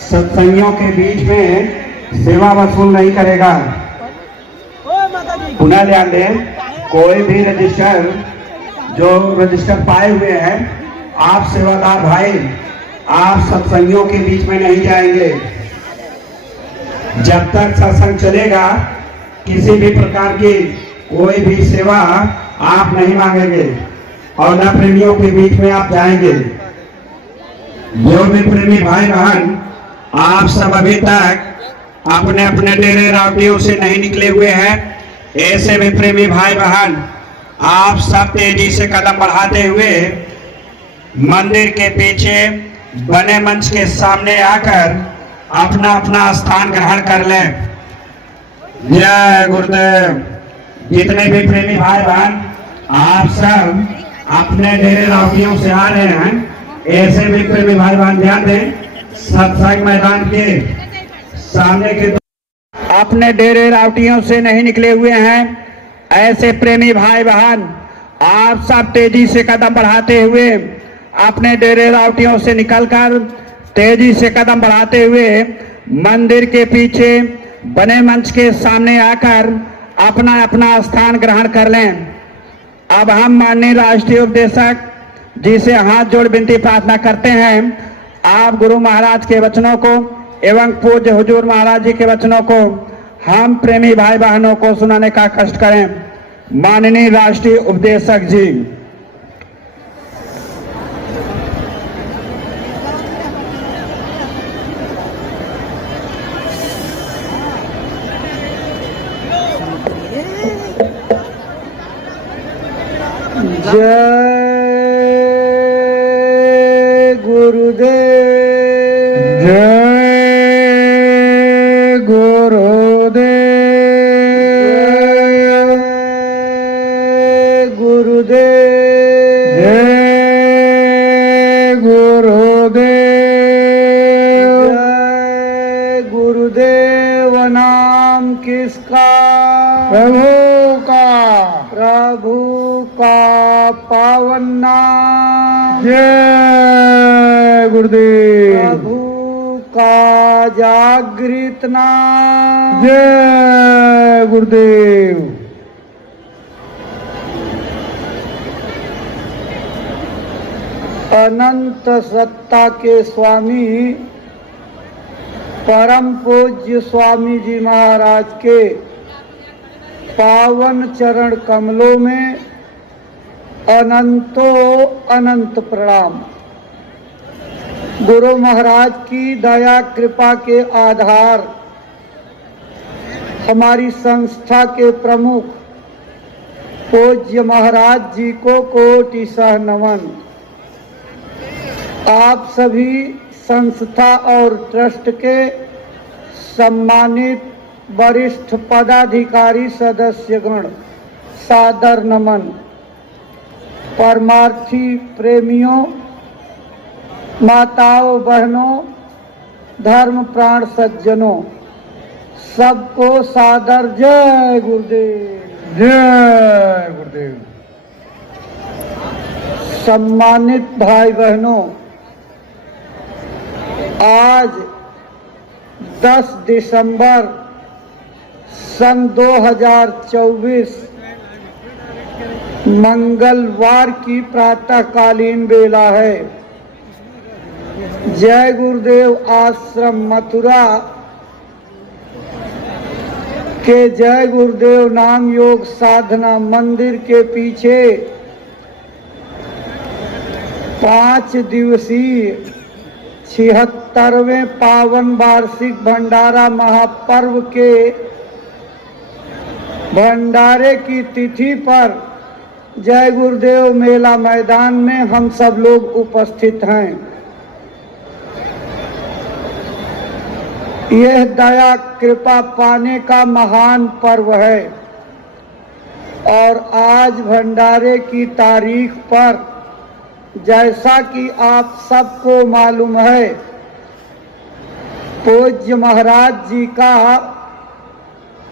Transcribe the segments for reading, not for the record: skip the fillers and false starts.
सत्संगियों के बीच में सेवा वसूल नहीं करेगा। पुनः ध्यान दें, कोई भी रजिस्टर जो रजिस्टर पाए हुए हैं, आप सेवादार भाई, आप सत्संगियों के बीच में नहीं जाएंगे। जब तक सत्संग चलेगा किसी भी प्रकार की कोई भी सेवा आप नहीं मांगेंगे और न प्रेमियों के बीच में आप जाएंगे। जो भी प्रेमी भाई बहन आप सब अभी तक अपने अपने डेरे रावटियों से नहीं निकले हुए हैं, ऐसे भी प्रेमी भाई बहन आप सब तेजी से कदम बढ़ाते हुए मंदिर के पीछे बने मंच के सामने आकर अपना अपना स्थान ग्रहण कर लें। जय गुरुदेव। जितने भी प्रेमी भाई बहन आप सब अपने डेरे रावटियों से आ रहे हैं, ऐसे भी प्रेमी भाई बहन ध्यान दें, सत्संग मैदान के सामने के अपने डेरे रावटियों से नहीं निकले हुए हैं, ऐसे प्रेमी भाई बहन आप सब तेजी से कदम बढ़ाते हुए अपने डेरे रावटियों से निकलकर तेजी से कदम बढ़ाते हुए मंदिर के पीछे बने मंच के सामने आकर अपना अपना स्थान ग्रहण कर लें। अब हम माननीय राष्ट्रीय उपदेशक जी से हाथ जोड़ विनती प्रार्थना करते हैं, आप गुरु महाराज के वचनों को एवं पूज्य हुजूर महाराज जी के वचनों को हम प्रेमी भाई बहनों को सुनाने का कष्ट करें। माननीय राष्ट्रीय उपदेशक जी। जय गुरुदेव। जय गुरुदेव। जय गुरुदेव। जय गुरुदेव। जय गुरुदेव। नाम किसका? प्रभु का। प्रभु का पावन नाम। जय गुरुदेव। प्रभु का जागृत नाम। जय गुरुदेव। अनंत सत्ता के स्वामी परम पूज्य स्वामी जी महाराज के पावन चरण कमलों में अनंतो अनंत प्रणाम। गुरु महाराज की दया कृपा के आधार हमारी संस्था के प्रमुख पूज्य महाराज जी को कोटि सह नमन। आप सभी संस्था और ट्रस्ट के सम्मानित वरिष्ठ पदाधिकारी सदस्यगण, सादर नमन। परमार्थी प्रेमियों, माताओं बहनों, धर्म प्राण सज्जनों, सबको सादर जय गुरुदेव। जय गुरुदेव। सम्मानित भाई बहनों, आज 10 दिसंबर सन 2024 मंगलवार की प्रातःकालीन बेला है। जय गुरुदेव आश्रम मथुरा के जय गुरुदेव नाम योग साधना मंदिर के पीछे 5 दिवसीय 76वें पावन वार्षिक भंडारा महापर्व के भंडारे की तिथि पर जय गुरुदेव मेला मैदान में हम सब लोग उपस्थित हैं। यह दया कृपा पाने का महान पर्व है और आज भंडारे की तारीख पर जैसा कि आप सबको मालूम है, पूज्य महाराज जी का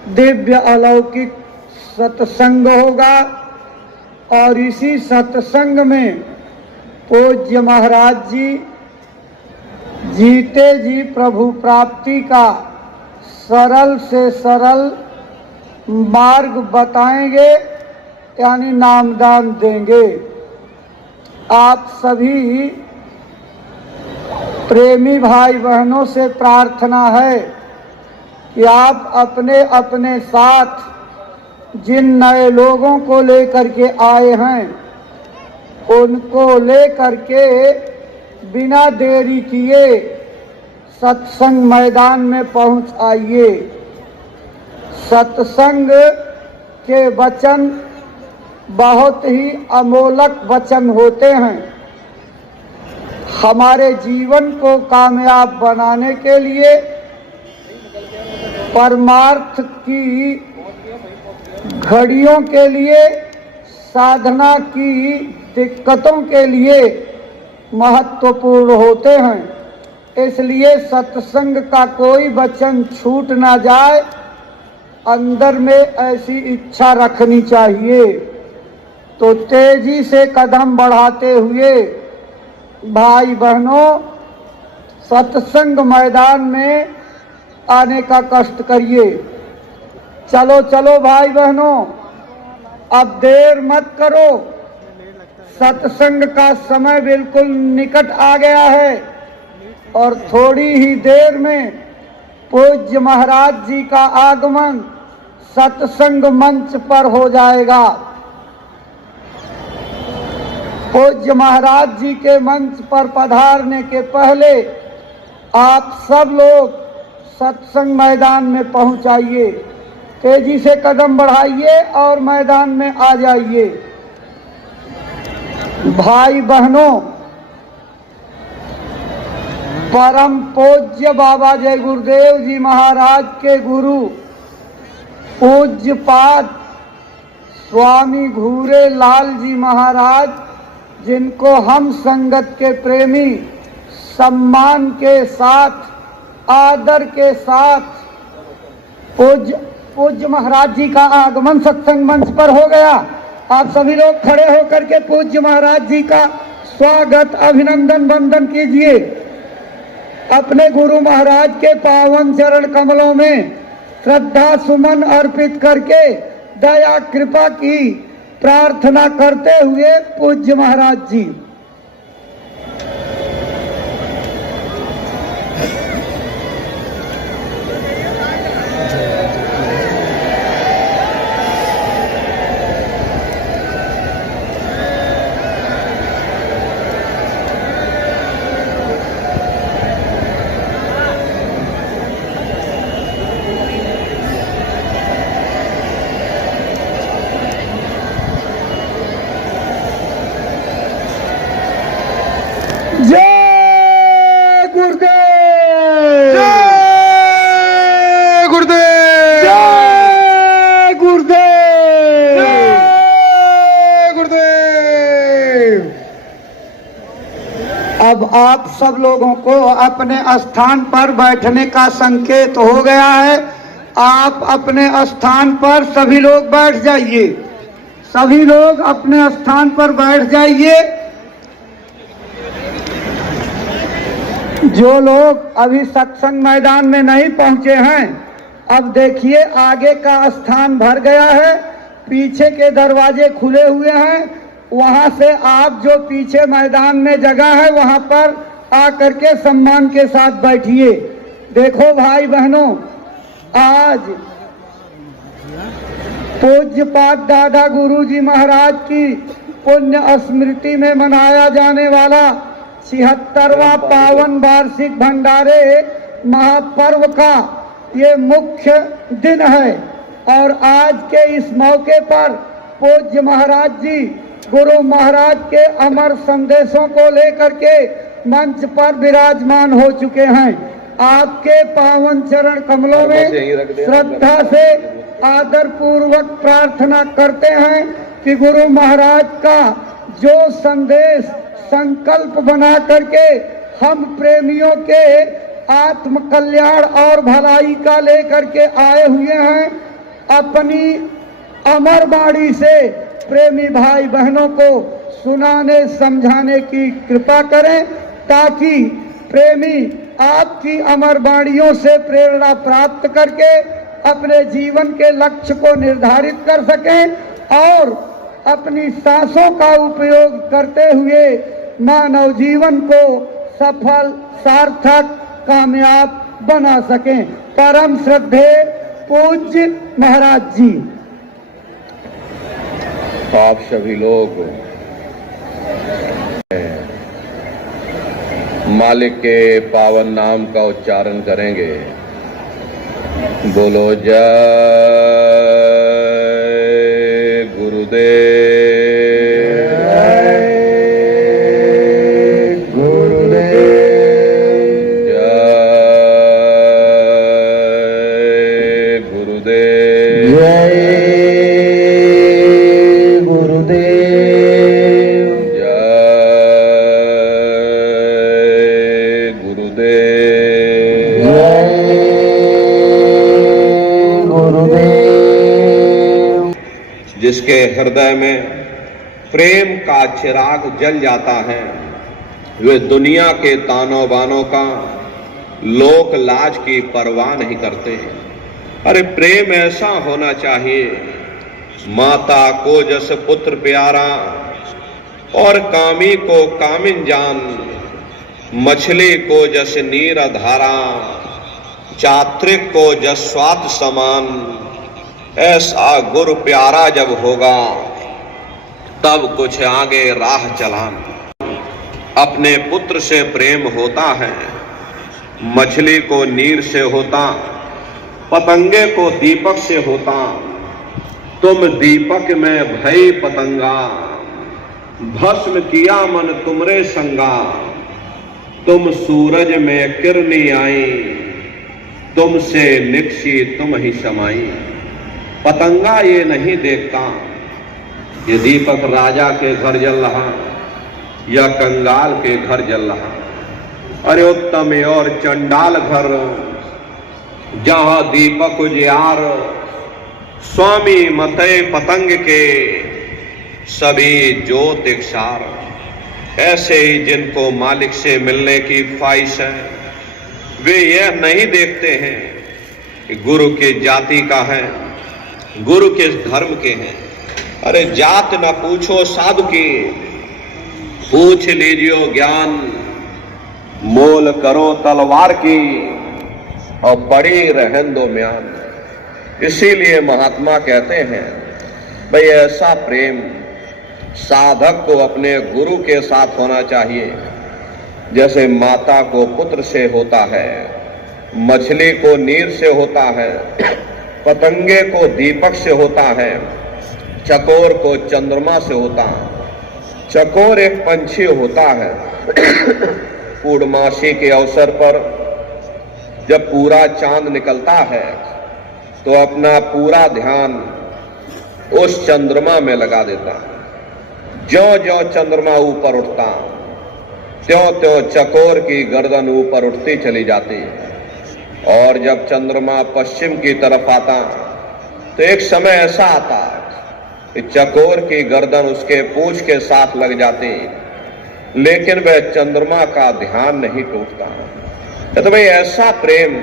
दिव्य अलौकिक सत्संग होगा और इसी सत्संग में पूज्य महाराज जी जीते जी प्रभु प्राप्ति का सरल से सरल मार्ग बताएंगे, यानी नामदान देंगे। आप सभी प्रेमी भाई बहनों से प्रार्थना है कि आप अपने अपने साथ जिन नए लोगों को लेकर के आए हैं उनको लेकर के बिना देरी किए सत्संग मैदान में पहुंच आइए। सत्संग के वचन बहुत ही अमोलक वचन होते हैं। हमारे जीवन को कामयाब बनाने के लिए, परमार्थ की घड़ियों के लिए, साधना की दिक्कतों के लिए महत्वपूर्ण होते हैं। इसलिए सत्संग का कोई वचन छूट ना जाए, अंदर में ऐसी इच्छा रखनी चाहिए। तो तेजी से कदम बढ़ाते हुए भाई बहनों सत्संग मैदान में आने का कष्ट करिए। चलो चलो भाई बहनों, अब देर मत करो, सत्संग का समय बिल्कुल निकट आ गया है और थोड़ी ही देर में पूज्य महाराज जी का आगमन सत्संग मंच पर हो जाएगा। पूज्य महाराज जी के मंच पर पधारने के पहले आप सब लोग सत्संग मैदान में पहुंचाइए, तेजी से कदम बढ़ाइए और मैदान में आ जाइए। भाई बहनों, परम पूज्य बाबा जय गुरुदेव जी महाराज के गुरु पूज्य पाद स्वामी घूरे लाल जी महाराज, जिनको हम संगत के प्रेमी सम्मान के साथ, आदर के साथ पूज्य महाराज जी का आगमन सत्संग मंच पर हो गया। आप सभी लोग खड़े होकर के पूज्य महाराज जी का स्वागत, अभिनंदन, वंदन कीजिए। अपने गुरु महाराज के पावन चरण कमलों में श्रद्धा सुमन अर्पित करके दया कृपा की प्रार्थना करते हुए पूज्य महाराज जी। जय गुरुदेव, जय गुरुदेव, जय गुरुदेव, जय गुरुदेव। अब आप सब लोगों को अपने स्थान पर बैठने का संकेत हो गया है। आप अपने स्थान पर सभी लोग बैठ जाइए। सभी लोग अपने स्थान पर बैठ जाइए। जो लोग अभी सत्संग मैदान में नहीं पहुंचे हैं, अब देखिए आगे का स्थान भर गया है, पीछे के दरवाजे खुले हुए हैं। वहां से आप जो पीछे मैदान में जगह है वहां पर आकर के सम्मान के साथ बैठिए। देखो भाई बहनों, आज पूज्यपाद दादा गुरु जी महाराज की पुण्य स्मृति में मनाया जाने वाला 76वां पावन वार्षिक भंडारे महापर्व का ये मुख्य दिन है। और आज के इस मौके पर पूज्य महाराज जी गुरु महाराज के अमर संदेशों को लेकर के मंच पर विराजमान हो चुके हैं। आपके पावन चरण कमलों में श्रद्धा से आदर पूर्वक प्रार्थना करते हैं कि गुरु महाराज का जो संदेश संकल्प बना करके हम प्रेमियों के आत्म कल्याण और भलाई का लेकर के आए हुए हैं, अपनी अमर वाणी से प्रेमी भाई बहनों को सुनाने समझाने की कृपा करें, ताकि प्रेमी आपकी अमर वाणियों से प्रेरणा प्राप्त करके अपने जीवन के लक्ष्य को निर्धारित कर सकें और अपनी सांसों का उपयोग करते हुए मानव जीवन को सफल, सार्थक, कामयाब बना सकें। परम श्रद्धेय पूज्य महाराज जी। आप सभी लोग मालिक के पावन नाम का उच्चारण करेंगे। बोलो जय गुरुदेव। जिसके हृदय में प्रेम का चिराग जल जाता है, वे दुनिया के तानों बानों का, लोक लाज की परवाह नहीं करते। अरे प्रेम ऐसा होना चाहिए, माता को जस पुत्र प्यारा और कामी को कामिन जान, मछली को जस नीर धारा, चात्रिक को जस स्वात समान। ऐसा गुरु प्यारा जब होगा तब कुछ आगे राह चलान। अपने पुत्र से प्रेम होता है, मछली को नीर से होता, पतंगे को दीपक से होता। तुम दीपक में भई पतंगा, भस्म किया मन तुमरे संगा। तुम सूरज में किरनी आई, तुमसे निकसी तुम ही समाई। पतंगा ये नहीं देखता ये दीपक राजा के घर जल रहा या कंगाल के घर जल रहा। अरे उत्तम और चंडाल घर जहां दीपक उजियार, स्वामी मते पतंग के सभी ज्योत इकसार। ऐसे ही जिनको मालिक से मिलने की ख्वाहिश है, वे यह नहीं देखते हैं कि गुरु की जाति का है, गुरु किस धर्म के हैं। अरे जात न पूछो साधु की, पूछ लीजियो ज्ञान। मोल करो तलवार की और पड़ी रहन दो म्यान। इसीलिए महात्मा कहते हैं, भाई ऐसा प्रेम साधक को अपने गुरु के साथ होना चाहिए, जैसे माता को पुत्र से होता है, मछली को नीर से होता है, पतंगे को दीपक से होता है, चकोर को चंद्रमा से होता है। चकोर एक पंछी होता है। पूर्णमासी के अवसर पर जब पूरा चांद निकलता है तो अपना पूरा ध्यान उस चंद्रमा में लगा देता। ज्यों-ज्यों चंद्रमा ऊपर उठता, त्यों-त्यों चकोर की गर्दन ऊपर उठती चली जाती। और जब चंद्रमा पश्चिम की तरफ आता तो एक समय ऐसा आता कि चकोर की गर्दन उसके पूंछ के साथ लग जाती, लेकिन वह चंद्रमा का ध्यान नहीं टूटता। तो भाई ऐसा प्रेम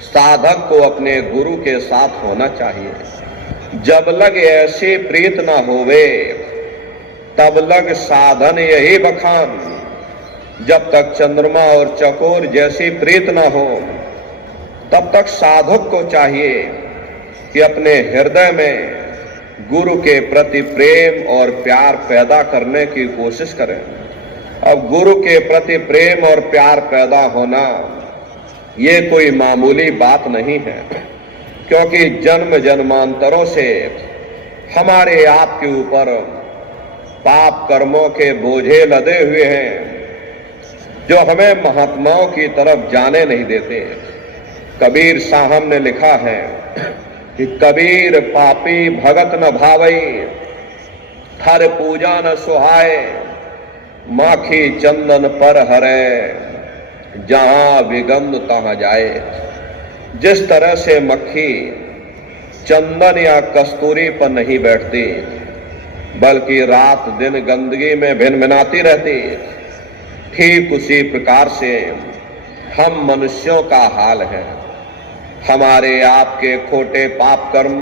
साधक को अपने गुरु के साथ होना चाहिए। जब लग ऐसी प्रीत ना होवे, तब लग साधन यही बखान। जब तक चंद्रमा और चकोर जैसी प्रीत ना हो, तब तक साधक को चाहिए कि अपने हृदय में गुरु के प्रति प्रेम और प्यार पैदा करने की कोशिश करें। अब गुरु के प्रति प्रेम और प्यार पैदा होना ये कोई मामूली बात नहीं है, क्योंकि जन्म जन्मांतरों से हमारे आपके ऊपर पाप कर्मों के बोझे लदे हुए हैं जो हमें महात्माओं की तरफ जाने नहीं देते। कबीर साहब ने लिखा है कि कबीर पापी भगत न भावई, हर पूजा न सुहाए, माखी चंदन पर हरे, जहां विगंध तहां जाए। जिस तरह से मक्खी चंदन या कस्तूरी पर नहीं बैठती बल्कि रात दिन गंदगी में भिनभिनाती रहती, ठीक उसी प्रकार से हम मनुष्यों का हाल है। हमारे आपके खोटे पाप कर्म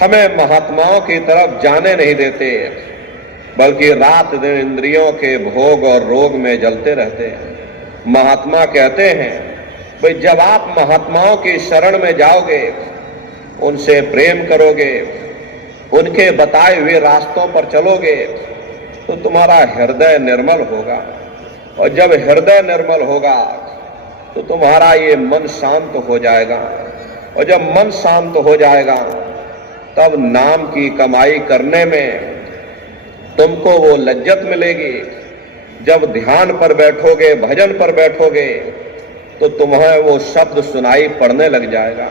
हमें महात्माओं की तरफ जाने नहीं देते बल्कि रात दिन इंद्रियों के भोग और रोग में जलते रहते हैं। महात्मा कहते हैं भाई जब आप महात्माओं की शरण में जाओगे, उनसे प्रेम करोगे, उनके बताए हुए रास्तों पर चलोगे तो तुम्हारा हृदय निर्मल होगा, और जब हृदय निर्मल होगा तो तुम्हारा ये मन शांत हो जाएगा, और जब मन शांत हो जाएगा तब नाम की कमाई करने में तुमको वो लज्जत मिलेगी। जब ध्यान पर बैठोगे, भजन पर बैठोगे तो तुम्हें वो शब्द सुनाई पड़ने लग जाएगा।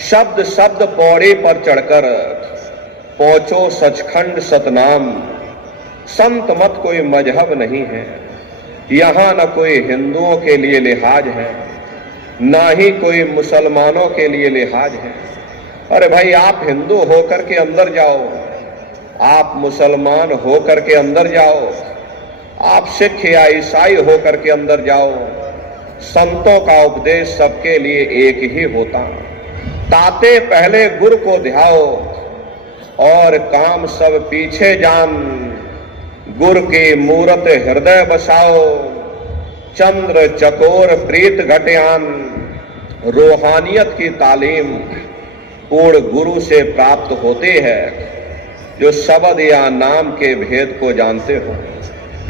शब्द शब्द पौड़ी पर चढ़कर पहुंचो सचखंड सतनाम, संत मत कोई मजहब नहीं है, यहां न कोई हिंदुओं के लिए लिहाज है, ना ही कोई मुसलमानों के लिए लिहाज है। अरे भाई आप हिंदू होकर के अंदर जाओ, आप मुसलमान होकर के अंदर जाओ, आप सिख या ईसाई होकर के अंदर जाओ, संतों का उपदेश सबके लिए एक ही होता। ताते पहले गुरु को ध्याओ और काम सब पीछे जान, गुरु की मूरत हृदय बसाओ, चंद्र चकोर प्रीत घट्यान, रूहानियत की तालीम पूर्ण गुरु से प्राप्त होती है जो शब्द या नाम के भेद को जानते हो।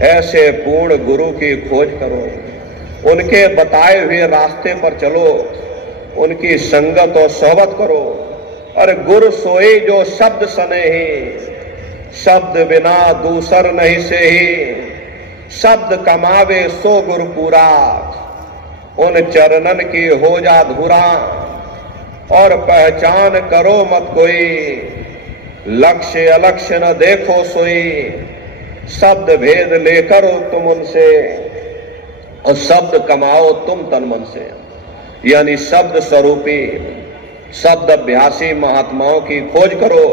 ऐसे पूर्ण गुरु की खोज करो, उनके बताए हुए रास्ते पर चलो, उनकी संगत और सोहबत करो। और गुरु सोई जो शब्द सने ही, शब्द बिना दूसर नहीं से ही, शब्द कमावे सो गुरु पूरा, उन चरणन की हो जा धुरा, और पहचान करो मत कोई, लक्ष्य अलक्ष्य न देखो सोई, शब्द भेद लेकर तुम उनसे, और शब्द कमाओ तुम तन मन से। यानी शब्द स्वरूपी शब्द अभ्यासी महात्माओं की खोज करो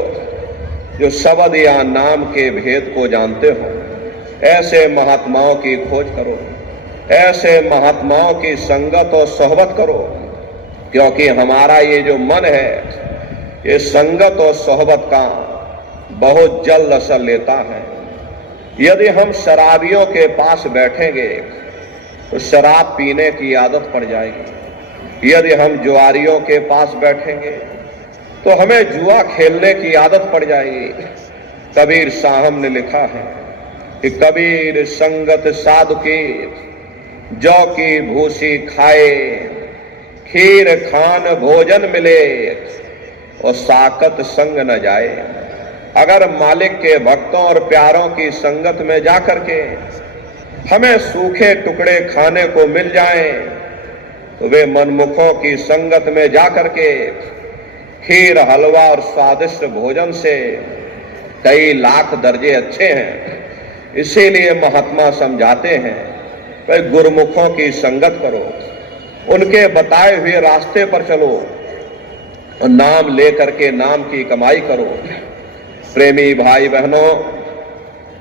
जो शब्द या नाम के भेद को जानते हो। ऐसे महात्माओं की खोज करो, ऐसे महात्माओं की संगत और सोहबत करो, क्योंकि हमारा ये जो मन है ये संगत और सोहबत का बहुत जल्द असर लेता है। यदि हम शराबियों के पास बैठेंगे तो शराब पीने की आदत पड़ जाएगी। यदि हम जुआरियों के पास बैठेंगे तो हमें जुआ खेलने की आदत पड़ जाएगी। कबीर साहब ने लिखा है कि कबीर संगत साधु की, जौ की भूसी खाए, खीर खान भोजन मिले, और साकत संग न जाए। अगर मालिक के भक्तों और प्यारों की संगत में जाकर के हमें सूखे टुकड़े खाने को मिल जाएं, तो वे मनमुखों की संगत में जाकर के खीर हलवा और स्वादिष्ट भोजन से कई लाख दर्जे अच्छे हैं। इसीलिए महात्मा समझाते हैं भाई गुरुमुखों की संगत करो, उनके बताए हुए रास्ते पर चलो, और नाम लेकर के नाम की कमाई करो। प्रेमी भाई बहनों,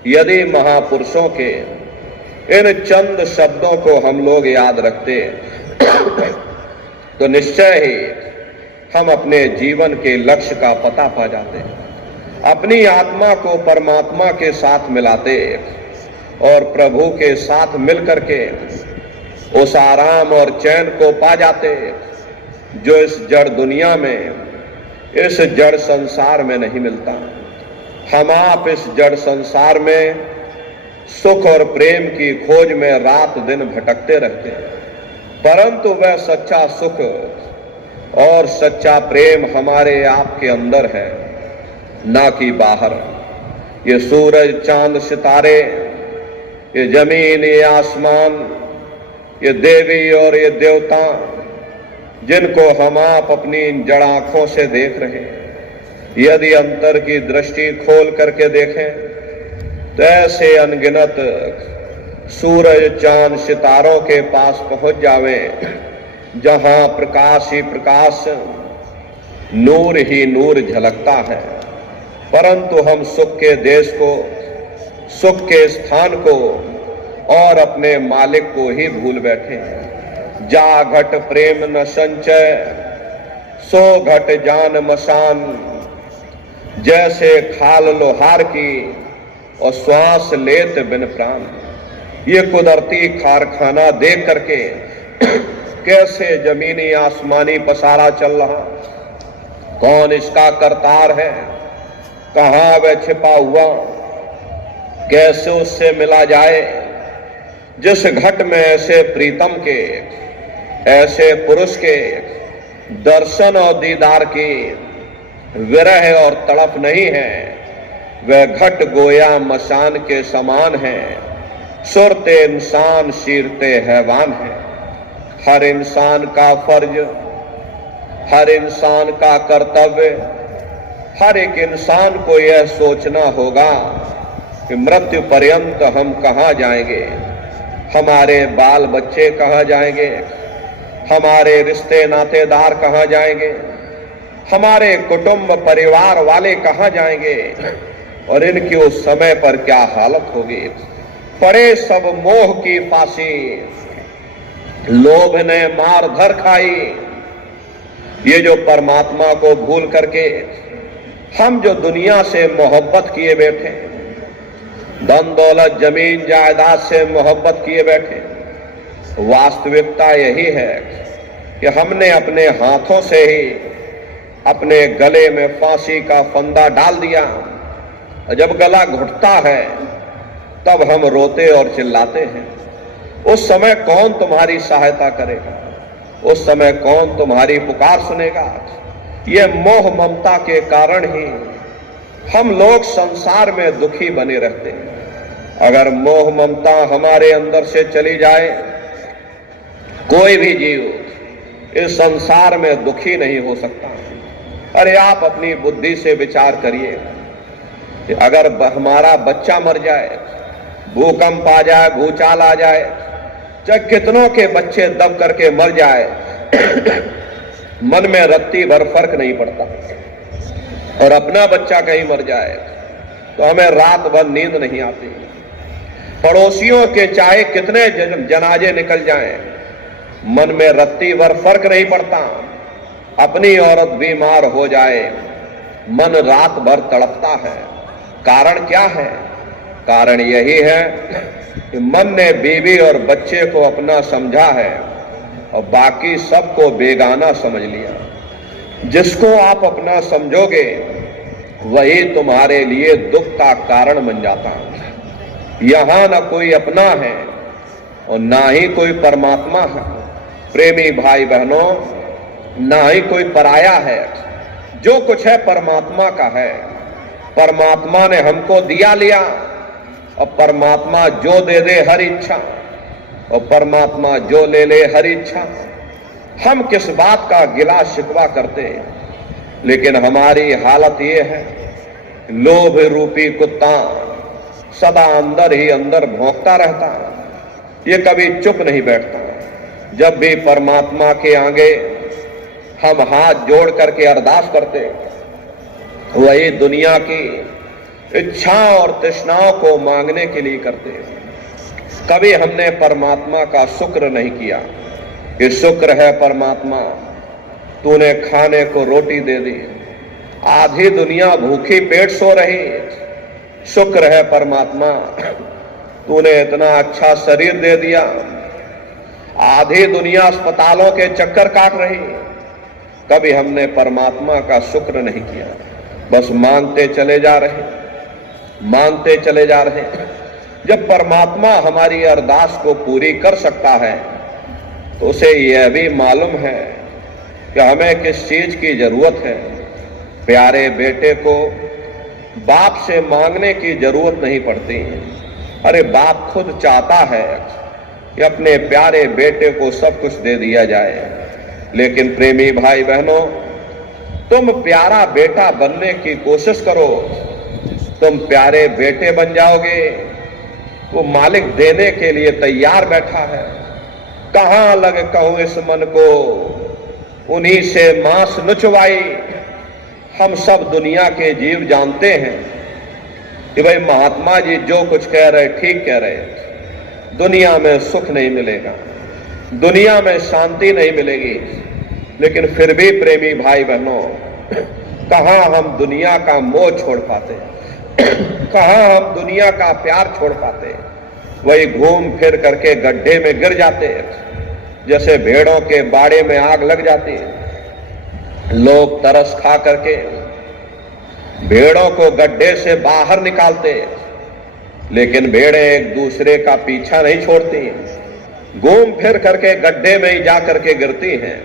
यदि महापुरुषों के इन चंद शब्दों को हम लोग याद रखते तो निश्चय ही हम अपने जीवन के लक्ष्य का पता पा जाते, अपनी आत्मा को परमात्मा के साथ मिलाते और प्रभु के साथ मिलकर के उस आराम और चैन को पा जाते जो इस जड़ दुनिया में, इस जड़ संसार में नहीं मिलता। हम आप इस जड़ संसार में सुख और प्रेम की खोज में रात दिन भटकते रहते हैं, परंतु वह सच्चा सुख और सच्चा प्रेम हमारे आपके अंदर है, ना कि बाहर। ये सूरज, चांद, सितारे, ये जमीन, ये आसमान, ये देवी और ये देवता, जिनको हम आप अपनी इन जड़ आंखों से देख रहे हैं, यदि अंतर की दृष्टि खोल करके देखें तो ऐसे अनगिनत सूरज, चांद, सितारों के पास पहुंच जावे जहां प्रकाश ही प्रकाश, नूर ही नूर झलकता है। परंतु हम सुख के देश को, सुख के स्थान को और अपने मालिक को ही भूल बैठे हैं। जा घट प्रेम न संचय, सो घट जान मसान, जैसे खाल लोहार की और श्वास लेत बिन प्राण। ये कुदरती कारखाना देख करके कैसे जमीनी आसमानी पसारा चल रहा, कौन इसका करतार है, कहां वह छिपा हुआ, कैसे उससे मिला जाए। जिस घट में ऐसे प्रीतम के, ऐसे पुरुष के दर्शन और दीदार की विरह और तड़प नहीं है, वह घट गोया मसान के समान है। सुरते इंसान शीरते हैवान है। हर इंसान का फर्ज, हर इंसान का कर्तव्य, हर एक इंसान को यह सोचना होगा कि मृत्यु पर्यंत हम कहां जाएंगे, हमारे बाल बच्चे कहां जाएंगे, हमारे रिश्ते नातेदार कहां जाएंगे, हमारे कुटुंब परिवार वाले कहां जाएंगे और इनकी उस समय पर क्या हालत होगी। पड़े सब मोह की फांसी, लोभ ने मार धर खाई। ये जो परमात्मा को भूल करके हम जो दुनिया से मोहब्बत किए बैठे, धन दौलत जमीन जायदाद से मोहब्बत किए बैठे, वास्तविकता यही है कि हमने अपने हाथों से ही अपने गले में फांसी का फंदा डाल दिया। जब गला घुटता है तब हम रोते और चिल्लाते हैं। उस समय कौन तुम्हारी सहायता करेगा, उस समय कौन तुम्हारी पुकार सुनेगा। ये मोह ममता के कारण ही हम लोग संसार में दुखी बने रहते हैं। अगर मोह ममता हमारे अंदर से चली जाए, कोई भी जीव इस संसार में दुखी नहीं हो सकता। अरे आप अपनी बुद्धि से विचार करिए कि अगर हमारा बच्चा मर जाए, भूकंप आ जाए, भूचाल आ जाए, चाहे कितनों के बच्चे दब करके मर जाए, मन में रत्ती भर फर्क नहीं पड़ता। और अपना बच्चा कहीं मर जाए तो हमें रात भर नींद नहीं आती। पड़ोसियों के चाहे कितने जनाजे निकल जाएं, मन में रत्ती भर फर्क नहीं पड़ता। अपनी औरत बीमार हो जाए, मन रात भर तड़पता है। कारण क्या है? कारण यही है कि मन ने बीवी और बच्चे को अपना समझा है और बाकी सबको बेगाना समझ लिया। जिसको आप अपना समझोगे वही तुम्हारे लिए दुख का कारण बन जाता है। यहां न कोई अपना है और ना ही कोई परमात्मा है। प्रेमी भाई बहनों, ना ही कोई पराया है। जो कुछ है परमात्मा का है। परमात्मा ने हमको दिया लिया और परमात्मा जो दे दे हर इच्छा और परमात्मा जो ले ले हर इच्छा। हम किस बात का गिला शिकवा करते हैं, लेकिन हमारी हालत ये है, लोभ रूपी कुत्ता सदा अंदर ही अंदर भौंकता रहता, ये कभी चुप नहीं बैठता। जब भी परमात्मा के आगे हम हाथ जोड़ करके अरदास करते, वही दुनिया की इच्छा और तृष्णाओं को मांगने के लिए करते। कभी हमने परमात्मा का शुक्र नहीं किया कि शुक्र है परमात्मा, तूने खाने को रोटी दे दी, आधी दुनिया भूखी पेट सो रही। शुक्र है परमात्मा, तूने इतना अच्छा शरीर दे दिया, आधी दुनिया अस्पतालों के चक्कर काट रही। कभी हमने परमात्मा का शुक्र नहीं किया, बस मांगते चले जा रहे, मांगते चले जा रहे। जब परमात्मा हमारी अरदास को पूरी कर सकता है तो उसे यह भी मालूम है कि हमें किस चीज की जरूरत है। प्यारे बेटे को बाप से मांगने की जरूरत नहीं पड़ती। अरे बाप खुद चाहता है कि अपने प्यारे बेटे को सब कुछ दे दिया जाए। लेकिन प्रेमी भाई बहनों, तुम प्यारा बेटा बनने की कोशिश करो, तुम प्यारे बेटे बन जाओगे। वो मालिक देने के लिए तैयार बैठा है। कहां लग कहूं इस मन को, उन्हीं से मांस नुचवाई। हम सब दुनिया के जीव जानते हैं कि भाई महात्मा जी जो कुछ कह रहे ठीक कह रहे। दुनिया में सुख नहीं मिलेगा, दुनिया में शांति नहीं मिलेगी। लेकिन फिर भी प्रेमी भाई बहनों, कहां हम दुनिया का मोह छोड़ पाते, कहां हम दुनिया का प्यार छोड़ पाते। वही घूम फिर करके गड्ढे में गिर जाते, जैसे भेड़ों के बाड़े में आग लग जाती है। लोग तरस खा करके भेड़ों को गड्ढे से बाहर निकालते, लेकिन भेड़ें एक दूसरे का पीछा नहीं छोड़ती, घूम फिर करके गड्ढे में ही जा करके गिरती हैं।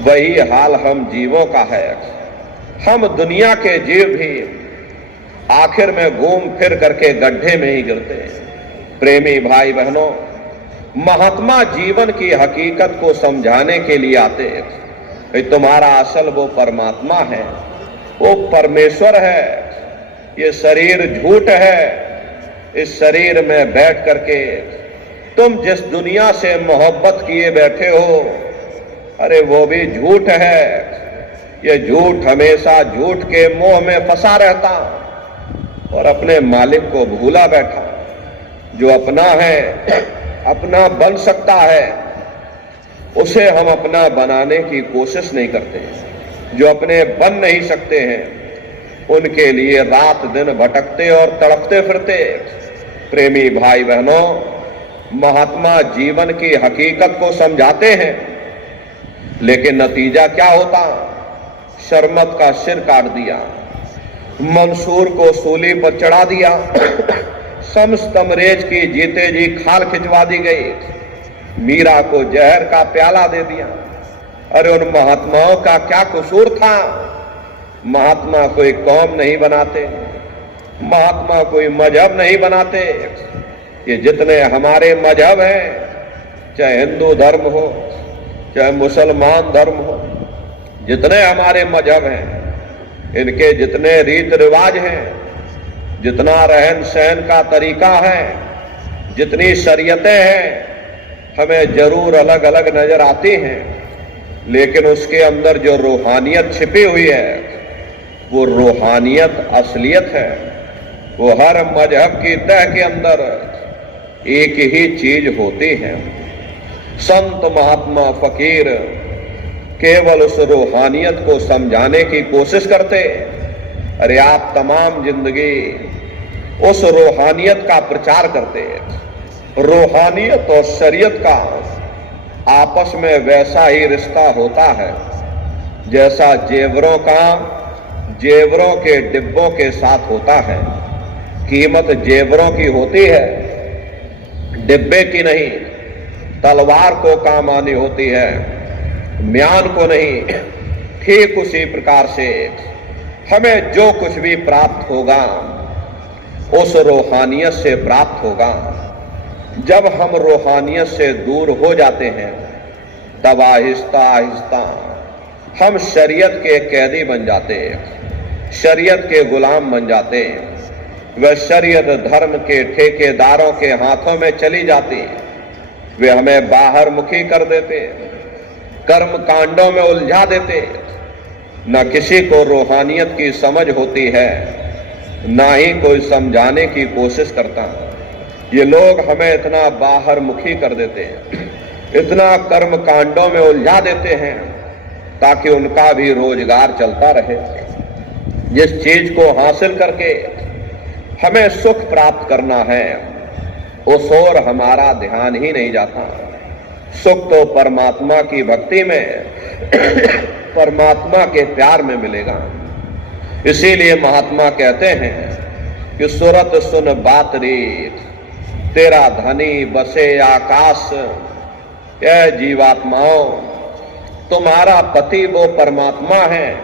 वही हाल हम जीवों का है। हम दुनिया के जीव भी आखिर में घूम फिर करके गड्ढे में ही गिरते हैं। प्रेमी भाई बहनों, महात्मा जीवन की हकीकत को समझाने के लिए आते हैं। तुम्हारा असल वो परमात्मा है, वो परमेश्वर है। ये शरीर झूठ है। इस शरीर में बैठ करके तुम जिस दुनिया से मोहब्बत किए बैठे हो, अरे वो भी झूठ है। ये झूठ हमेशा झूठ के मोह में फंसा रहता और अपने मालिक को भूला बैठा। जो अपना है, अपना बन सकता है, उसे हम अपना बनाने की कोशिश नहीं करते। जो अपने बन नहीं सकते हैं, उनके लिए रात दिन भटकते और तड़पते फिरते। प्रेमी भाई बहनों, महात्मा जीवन की हकीकत को समझाते हैं, लेकिन नतीजा क्या होता? शर्मत का सिर काट दिया, मंसूर को सूली पर चढ़ा दिया, शम्स तमरेज की जीते जी खाल खिंचवा दी गई, मीरा को जहर का प्याला दे दिया। अरे उन महात्माओं का क्या कसूर था? महात्मा कोई कौम नहीं बनाते, महात्मा कोई मजहब नहीं बनाते। ये जितने हमारे मजहब हैं, चाहे हिंदू धर्म हो चाहे मुसलमान धर्म हो, जितने हमारे मजहब हैं, इनके जितने रीत रिवाज हैं, जितना रहन सहन का तरीका है, जितनी शरीयतें हैं, हमें जरूर अलग अलग नजर आती हैं, लेकिन उसके अंदर जो रूहानियत छिपी हुई है, वो रूहानियत असलियत है। वो हर मजहब की तह के अंदर एक ही चीज होती है। संत महात्मा फकीर केवल उस रूहानियत को समझाने की कोशिश करते। अरे आप तमाम जिंदगी उस रूहानियत का प्रचार करते। रूहानियत और शरीयत का आपस में वैसा ही रिश्ता होता है जैसा जेवरों का जेवरों के डिब्बों के साथ होता है। कीमत जेवरों की होती है, डिब्बे की नहीं। तलवार को काम आनी होती है, म्यान को नहीं। ठीक उसी प्रकार से हमें जो कुछ भी प्राप्त होगा, उस रूहानियत से प्राप्त होगा। जब हम रूहानियत से दूर हो जाते हैं, तब आहिस्ता आहिस्ता हम शरीयत के कैदी बन जाते, शरीयत के गुलाम बन जाते। वह शरीयत धर्म के ठेकेदारों के हाथों में चली जाती। वे हमें बाहर मुखी कर देते, कर्म कांडों में उलझा देते। न किसी को रूहानियत की समझ होती है, ना ही कोई समझाने की कोशिश करता। ये लोग हमें इतना बाहर मुखी कर देते हैं, इतना कर्म कांडों में उलझा देते हैं, ताकि उनका भी रोजगार चलता रहे। जिस चीज को हासिल करके हमें सुख प्राप्त करना है, उस ओर हमारा ध्यान ही नहीं जाता। सुख तो परमात्मा की भक्ति में, परमात्मा के प्यार में मिलेगा। इसीलिए महात्मा कहते हैं कि सुरत सुन बात रीत, तेरा धनी बसे आकाश। यह जीवात्माओं, तुम्हारा पति वो परमात्मा है,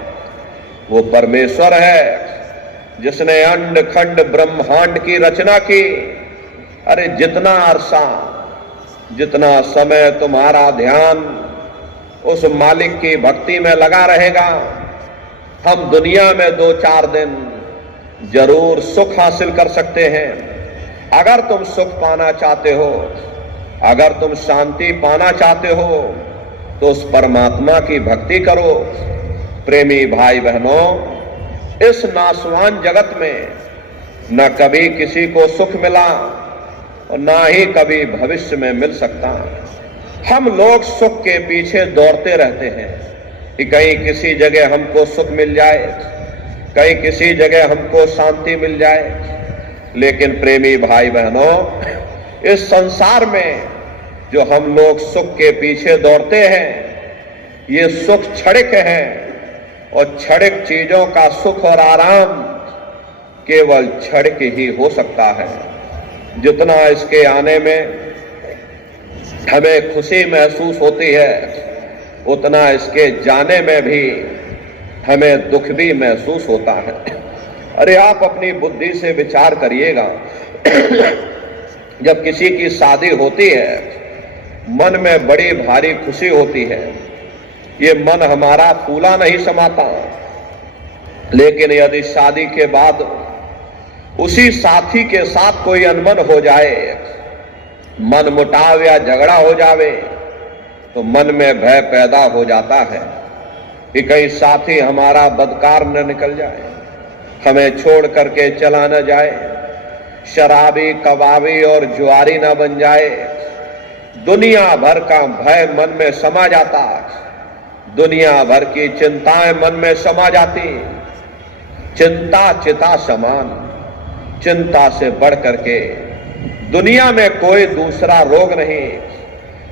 वो परमेश्वर है जिसने अंड खंड ब्रह्मांड की रचना की। अरे जितना अरसा, जितना समय तुम्हारा ध्यान उस मालिक की भक्ति में लगा रहेगा, हम दुनिया में 2-4 दिन जरूर सुख हासिल कर सकते हैं। अगर तुम सुख पाना चाहते हो, अगर तुम शांति पाना चाहते हो, तो उस परमात्मा की भक्ति करो। प्रेमी भाई बहनों, इस नासवान जगत में न कभी किसी को सुख मिला और ना ही कभी भविष्य में मिल सकता। हम लोग सुख के पीछे दौड़ते रहते हैं कि कहीं किसी जगह हमको सुख मिल जाए, कहीं किसी जगह हमको शांति मिल जाए। लेकिन प्रेमी भाई बहनों, इस संसार में जो हम लोग सुख के पीछे दौड़ते हैं, ये सुख क्षणिक है और क्षणिक चीजों का सुख और आराम केवल क्षणिक ही हो सकता है। जितना इसके आने में हमें खुशी महसूस होती है, उतना इसके जाने में भी हमें दुख भी महसूस होता है। अरे आप अपनी बुद्धि से विचार करिएगा, जब किसी की शादी होती है, मन में बड़ी भारी खुशी होती है, ये मन हमारा फूला नहीं समाता। लेकिन यदि शादी के बाद उसी साथी के साथ कोई अनबन हो जाए, मन मुटाव या झगड़ा हो जावे, तो मन में भय पैदा हो जाता है कि कहीं साथी हमारा बदकार न निकल जाए, हमें छोड़ करके चला न जाए, शराबी कबाबी और जुआरी न बन जाए। दुनिया भर का भय मन में समा जाता, दुनिया भर की चिंताएं मन में समा जाती। चिंता चिता समान, चिंता से बढ़ करके दुनिया में कोई दूसरा रोग नहीं।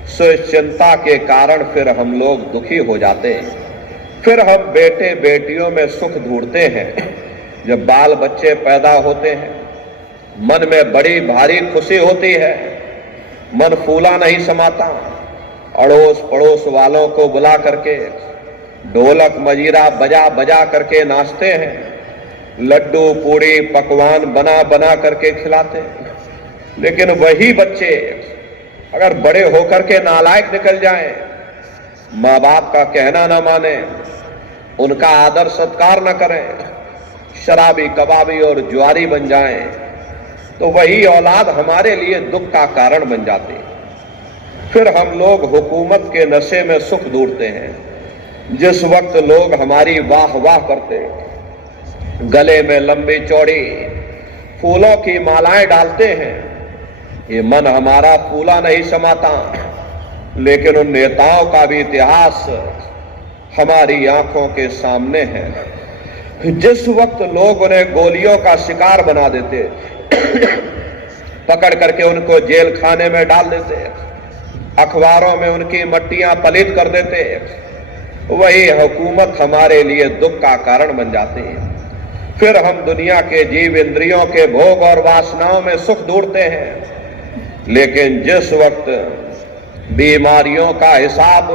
सो इस चिंता के कारण फिर हम लोग दुखी हो जाते हैं। फिर हम बेटे बेटियों में सुख ढूंढते हैं। जब बाल बच्चे पैदा होते हैं, मन में बड़ी भारी खुशी होती है, मन फूला नहीं समाता। अड़ोस पड़ोस वालों को बुला करके ढोलक मजीरा बजा बजा करके नाचते हैं, लड्डू पूड़ी पकवान बना बना करके खिलाते हैं। लेकिन वही बच्चे अगर बड़े होकर के नालायक निकल जाएं, माँ बाप का कहना न माने, उनका आदर सत्कार न करें, शराबी कबाबी और जुआरी बन जाएं, तो वही औलाद हमारे लिए दुख का कारण बन जाती है। फिर हम लोग हुकूमत के नशे में सुख ढूंढते हैं। जिस वक्त लोग हमारी वाह वाह करते, गले में लंबी चौड़ी फूलों की मालाएं डालते हैं, ये मन हमारा फूला नहीं समाता। लेकिन उन नेताओं का भी इतिहास हमारी आंखों के सामने है। जिस वक्त लोग उन्हें गोलियों का शिकार बना देते, पकड़ करके उनको जेल खाने में डाल देते, अखबारों में उनकी मट्टियां पलित कर देते, वही हुकूमत हमारे लिए दुख का कारण बन जाती है। फिर हम दुनिया के जीव इंद्रियों के भोग और वासनाओं में सुख ढूंढते हैं। लेकिन जिस वक्त बीमारियों का हिसाब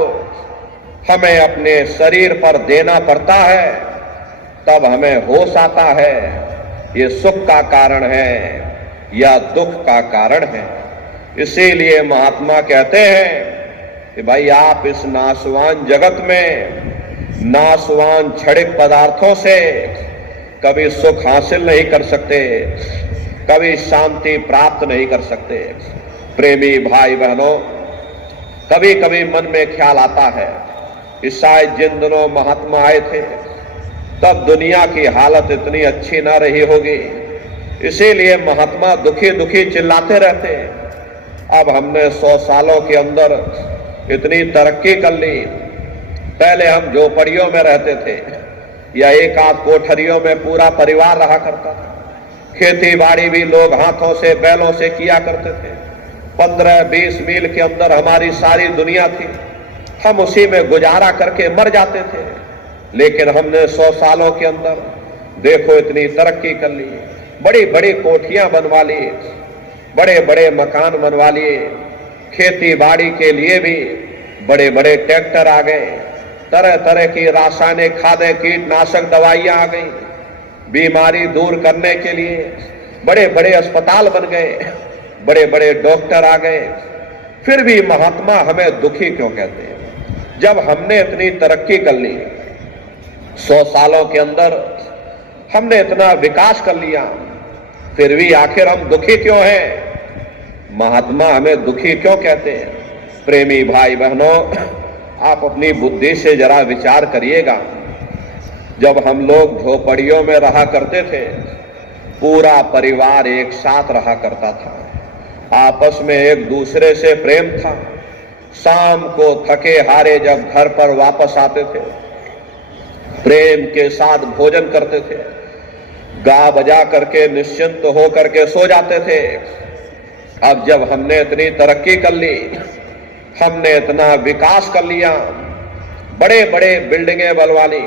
हमें अपने शरीर पर देना पड़ता है, तब हमें होश आता है ये सुख का कारण है या दुख का कारण है। इसीलिए महात्मा कहते हैं कि भाई आप इस नासवान जगत में नासवान क्षणिक पदार्थों से कभी सुख हासिल नहीं कर सकते, कभी शांति प्राप्त नहीं कर सकते। प्रेमी भाई बहनों, कभी कभी मन में ख्याल आता है कि शायद जिन दिनों महात्मा आए थे तब दुनिया की हालत इतनी अच्छी ना रही होगी, इसीलिए महात्मा दुखी दुखी चिल्लाते रहते। अब हमने 100 सालों के अंदर इतनी तरक्की कर ली। पहले हम झोपड़ियों में रहते थे या एक आध कोठरियों में पूरा परिवार रहा करता था। खेती बाड़ी भी लोग हाथों से बैलों से किया करते थे। 15-20 मील के अंदर हमारी सारी दुनिया थी, हम उसी में गुजारा करके मर जाते थे। लेकिन हमने 100 सालों के अंदर देखो इतनी तरक्की कर ली, बड़ी बड़ी कोठियां बनवा ली, बड़े बड़े मकान बनवा लिए, खेती बाड़ी के लिए भी बड़े बड़े ट्रैक्टर आ गए, तरह तरह की रासायनिक खादें, कीटनाशक दवाइयां आ गई। बीमारी दूर करने के लिए बड़े बड़े अस्पताल बन गए, बड़े बड़े डॉक्टर आ गए। फिर भी महात्मा हमें दुखी क्यों कहते हैं? जब हमने इतनी तरक्की कर ली, 100 सालों के अंदर हमने इतना विकास कर लिया, फिर भी आखिर हम दुखी क्यों हैं? महात्मा हमें दुखी क्यों कहते हैं? प्रेमी भाई बहनों, आप अपनी बुद्धि से जरा विचार करिएगा। जब हम लोग झोपड़ियों में रहा करते थे, पूरा परिवार एक साथ रहा करता था, आपस में एक दूसरे से प्रेम था। शाम को थके हारे जब घर पर वापस आते थे, प्रेम के साथ भोजन करते थे, गा बजा करके निश्चिंत हो करके सो जाते थे। अब जब हमने इतनी तरक्की कर ली, हमने इतना विकास कर लिया, बड़े बड़े बिल्डिंगें बनवा ली,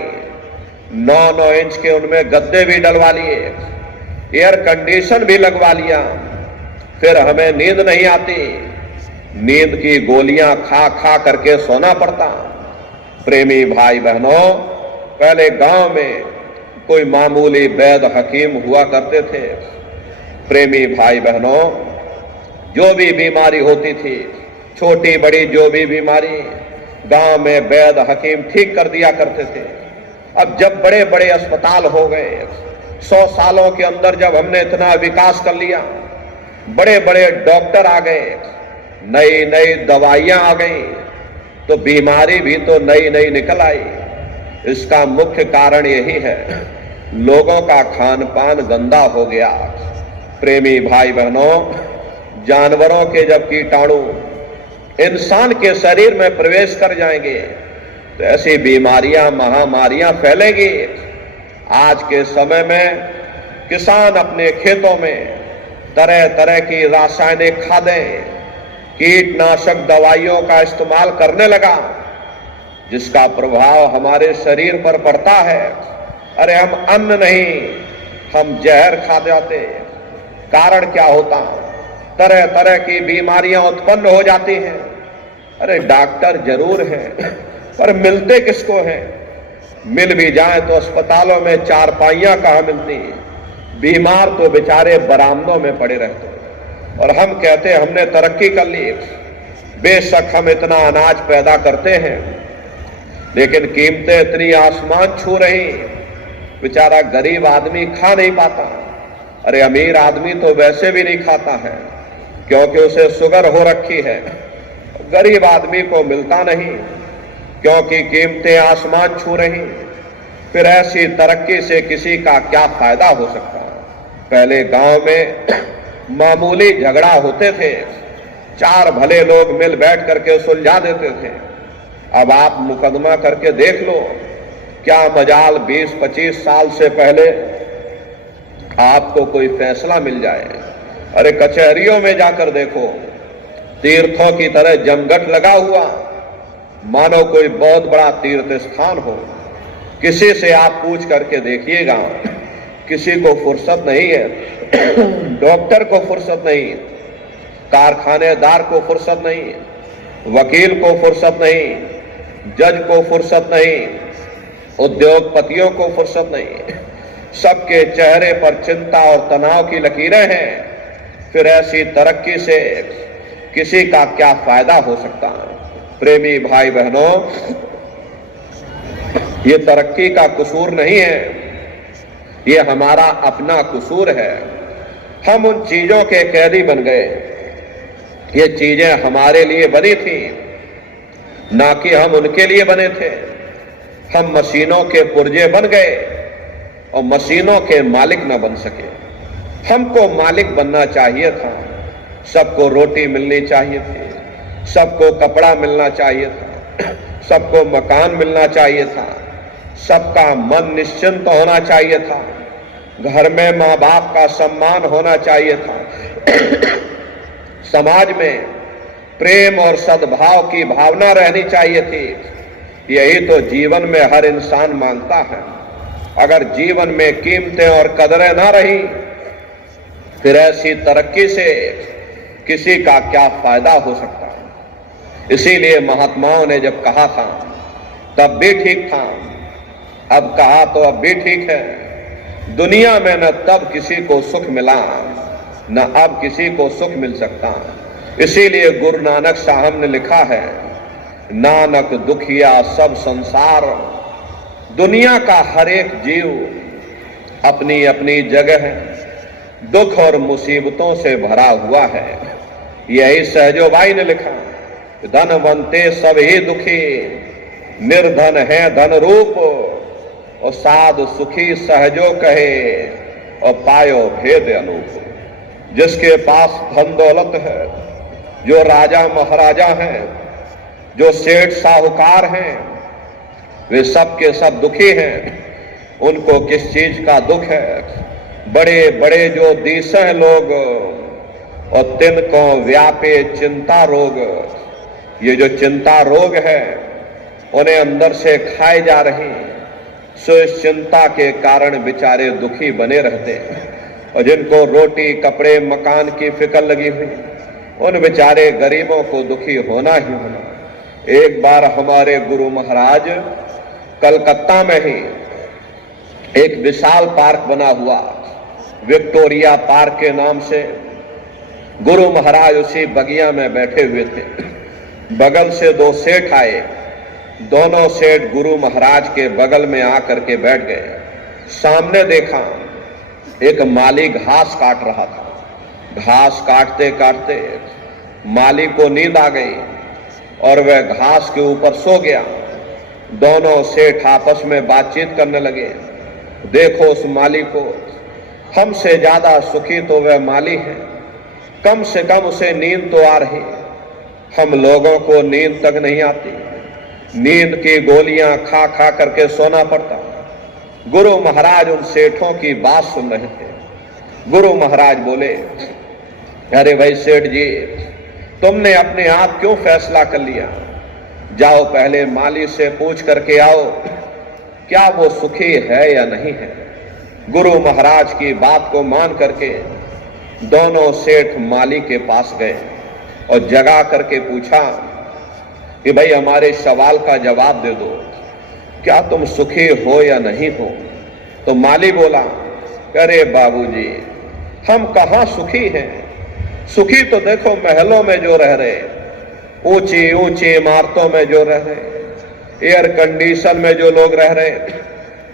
9-9 इंच के उनमें गद्दे भी डलवा लिए, एयर कंडीशन भी लगवा लिया, फिर हमें नींद नहीं आती, नींद की गोलियां खा खा करके सोना पड़ता। प्रेमी भाई बहनों, पहले गांव में कोई मामूली वैद्य हकीम हुआ करते थे। प्रेमी भाई बहनों, जो भी बीमारी होती थी, छोटी बड़ी जो भी बीमारी, गांव में वैद्य हकीम ठीक कर दिया करते थे। अब जब बड़े बड़े अस्पताल हो गए, 100 सालों के अंदर जब हमने इतना विकास कर लिया, बड़े बड़े डॉक्टर आ गए, नई नई दवाइयां आ गई, तो बीमारी भी तो नई नई निकल आई। इसका मुख्य कारण यही है, लोगों का खान पान गंदा हो गया। प्रेमी भाई बहनों, जानवरों के जब कीटाणु इंसान के शरीर में प्रवेश कर जाएंगे तो ऐसी बीमारियां, महामारियां फैलेंगी। आज के समय में किसान अपने खेतों में तरह तरह की रासायनिक खादें, कीटनाशक दवाइयों का इस्तेमाल करने लगा, जिसका प्रभाव हमारे शरीर पर पड़ता है। अरे हम अन्न नहीं, हम जहर खा जाते। कारण क्या होता? तरह तरह की बीमारियां उत्पन्न हो जाती हैं। अरे डॉक्टर जरूर हैं, पर मिलते किसको हैं? मिल भी जाए तो अस्पतालों में चारपाइयां कहां मिलती, बीमार तो बेचारे बरामदों में पड़े रहते। और हम कहते हमने तरक्की कर ली। बेशक हम इतना अनाज पैदा करते हैं, लेकिन कीमतें इतनी आसमान छू रही, बेचारा गरीब आदमी खा नहीं पाता। अरे अमीर आदमी तो वैसे भी नहीं खाता है, क्योंकि उसे शुगर हो रखी है। गरीब आदमी को मिलता नहीं, क्योंकि कीमतें आसमान छू रही। फिर ऐसी तरक्की से किसी का क्या फायदा हो सकता है? पहले गांव में मामूली झगड़ा होते थे, 4 भले लोग मिल बैठ करके सुलझा देते थे। अब आप मुकदमा करके देख लो, क्या मजाल 20-25 साल से पहले आपको कोई फैसला मिल जाए। अरे कचहरियों में जाकर देखो, तीर्थों की तरह जमघट लगा हुआ, मानो कोई बहुत बड़ा तीर्थ स्थान हो। किसी से आप पूछ करके देखिएगा, किसी को फुर्सत नहीं है, डॉक्टर को फुर्सत नहीं, कारखानेदार को फुर्सत नहीं, वकील को फुर्सत नहीं, जज को फुर्सत नहीं, उद्योगपतियों को फुर्सत नहीं। सबके चेहरे पर चिंता और तनाव की लकीरें हैं। फिर ऐसी तरक्की से किसी का क्या फायदा हो सकता है? प्रेमी भाई बहनों, ये तरक्की का कसूर नहीं है, ये हमारा अपना कसूर है। हम उन चीजों के कैदी बन गए। ये चीजें हमारे लिए बनी थी, ना कि हम उनके लिए बने थे। हम मशीनों के पुर्जे बन गए और मशीनों के मालिक न बन सके। हमको मालिक बनना चाहिए था। सबको रोटी मिलनी चाहिए थी, सबको कपड़ा मिलना चाहिए था, सबको मकान मिलना चाहिए था, सबका मन निश्चिंत होना चाहिए था, घर में माँ बाप का सम्मान होना चाहिए था, समाज में प्रेम और सद्भाव की भावना रहनी चाहिए थी। यही तो जीवन में हर इंसान मांगता है। अगर जीवन में कीमतें और कदरें ना रही, फिर ऐसी तरक्की से किसी का क्या फायदा हो सकता है? इसीलिए महात्माओं ने जब कहा था तब भी ठीक था, अब कहा तो अब भी ठीक है। दुनिया में न तब किसी को सुख मिला, न अब किसी को सुख मिल सकता। इसीलिए गुरु नानक साहब ने लिखा है, नानक दुखिया सब संसार, दुनिया का हर एक जीव अपनी अपनी जगह है, दुख और मुसीबतों से भरा हुआ है। यही सहजोबाई ने लिखा, धनवंते सब ही दुखी, निर्धन है धन रूप, और साधु सुखी सहजो कहे, और पायो भेद अनूप। जिसके पास धन दौलत है, जो राजा महाराजा हैं, जो सेठ साहूकार हैं, वे सब के सब दुखी हैं। उनको किस चीज का दुख है? बड़े बड़े जो दिसह लोग, और तिनको व्यापे चिंता रोग। ये जो चिंता रोग है, उन्हें अंदर से खाए जा रही, सो इस चिंता के कारण बेचारे दुखी बने रहते हैं। और जिनको रोटी कपड़े मकान की फिक्र लगी हुई, उन बेचारे गरीबों को दुखी होना ही होना। एक बार हमारे गुरु महाराज कलकत्ता में ही एक विशाल पार्क बना हुआ, विक्टोरिया पार्क के नाम से, गुरु महाराज उसी बगिया में बैठे हुए थे। बगल से दो सेठ आए, दोनों सेठ गुरु महाराज के बगल में आकर के बैठ गए। सामने देखा एक माली घास काट रहा था। घास काटते काटते माली को नींद आ गई और वह घास के ऊपर सो गया। दोनों सेठ आपस में बातचीत करने लगे, देखो उस माली को, हमसे ज्यादा सुखी तो वह माली है, कम से कम उसे नींद तो आ रही, हम लोगों को नींद तक नहीं आती। नींद की गोलियां खा खा करके सोना पड़ता। गुरु महाराज उन सेठों की बात सुन रहे थे। गुरु महाराज बोले, अरे भाई सेठ जी, तुमने अपने आप क्यों फैसला कर लिया? जाओ पहले माली से पूछ करके आओ, क्या वो सुखी है या नहीं है। गुरु महाराज की बात को मान करके दोनों सेठ माली के पास गए और जगा करके पूछा कि भाई हमारे सवाल का जवाब दे दो, क्या तुम सुखी हो या नहीं हो? तो माली बोला, अरे बाबूजी, हम कहां सुखी हैं? सुखी तो देखो महलों में जो रह रहे, ऊंची ऊंची इमारतों में जो रह रहे, एयर कंडीशन में जो लोग रह रहे,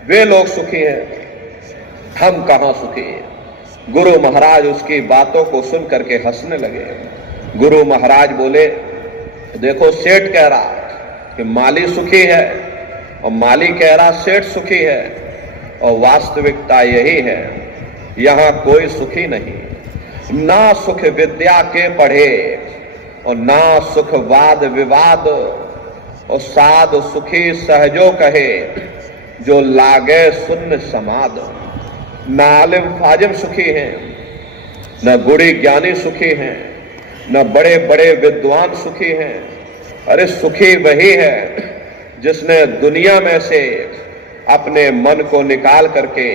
वे लोग सुखी हैं, हम कहां सुखी हैं। गुरु महाराज उसकी बातों को सुन करके हंसने लगे। गुरु महाराज बोले, देखो सेठ कह रहा कि माली सुखी है और माली कह रहा सेठ सुखी है, और वास्तविकता यही है, यहां कोई सुखी नहीं। ना सुख विद्या के पढ़े और ना सुख वाद विवाद, और साध सुखी सहजो कहे, जो लागे सुन्न समाद। न आलिम फाजिम सुखी हैं, न गुड़ी ज्ञानी सुखी हैं, न बड़े बड़े विद्वान सुखी हैं। अरे सुखी वही है जिसने दुनिया में से अपने मन को निकाल करके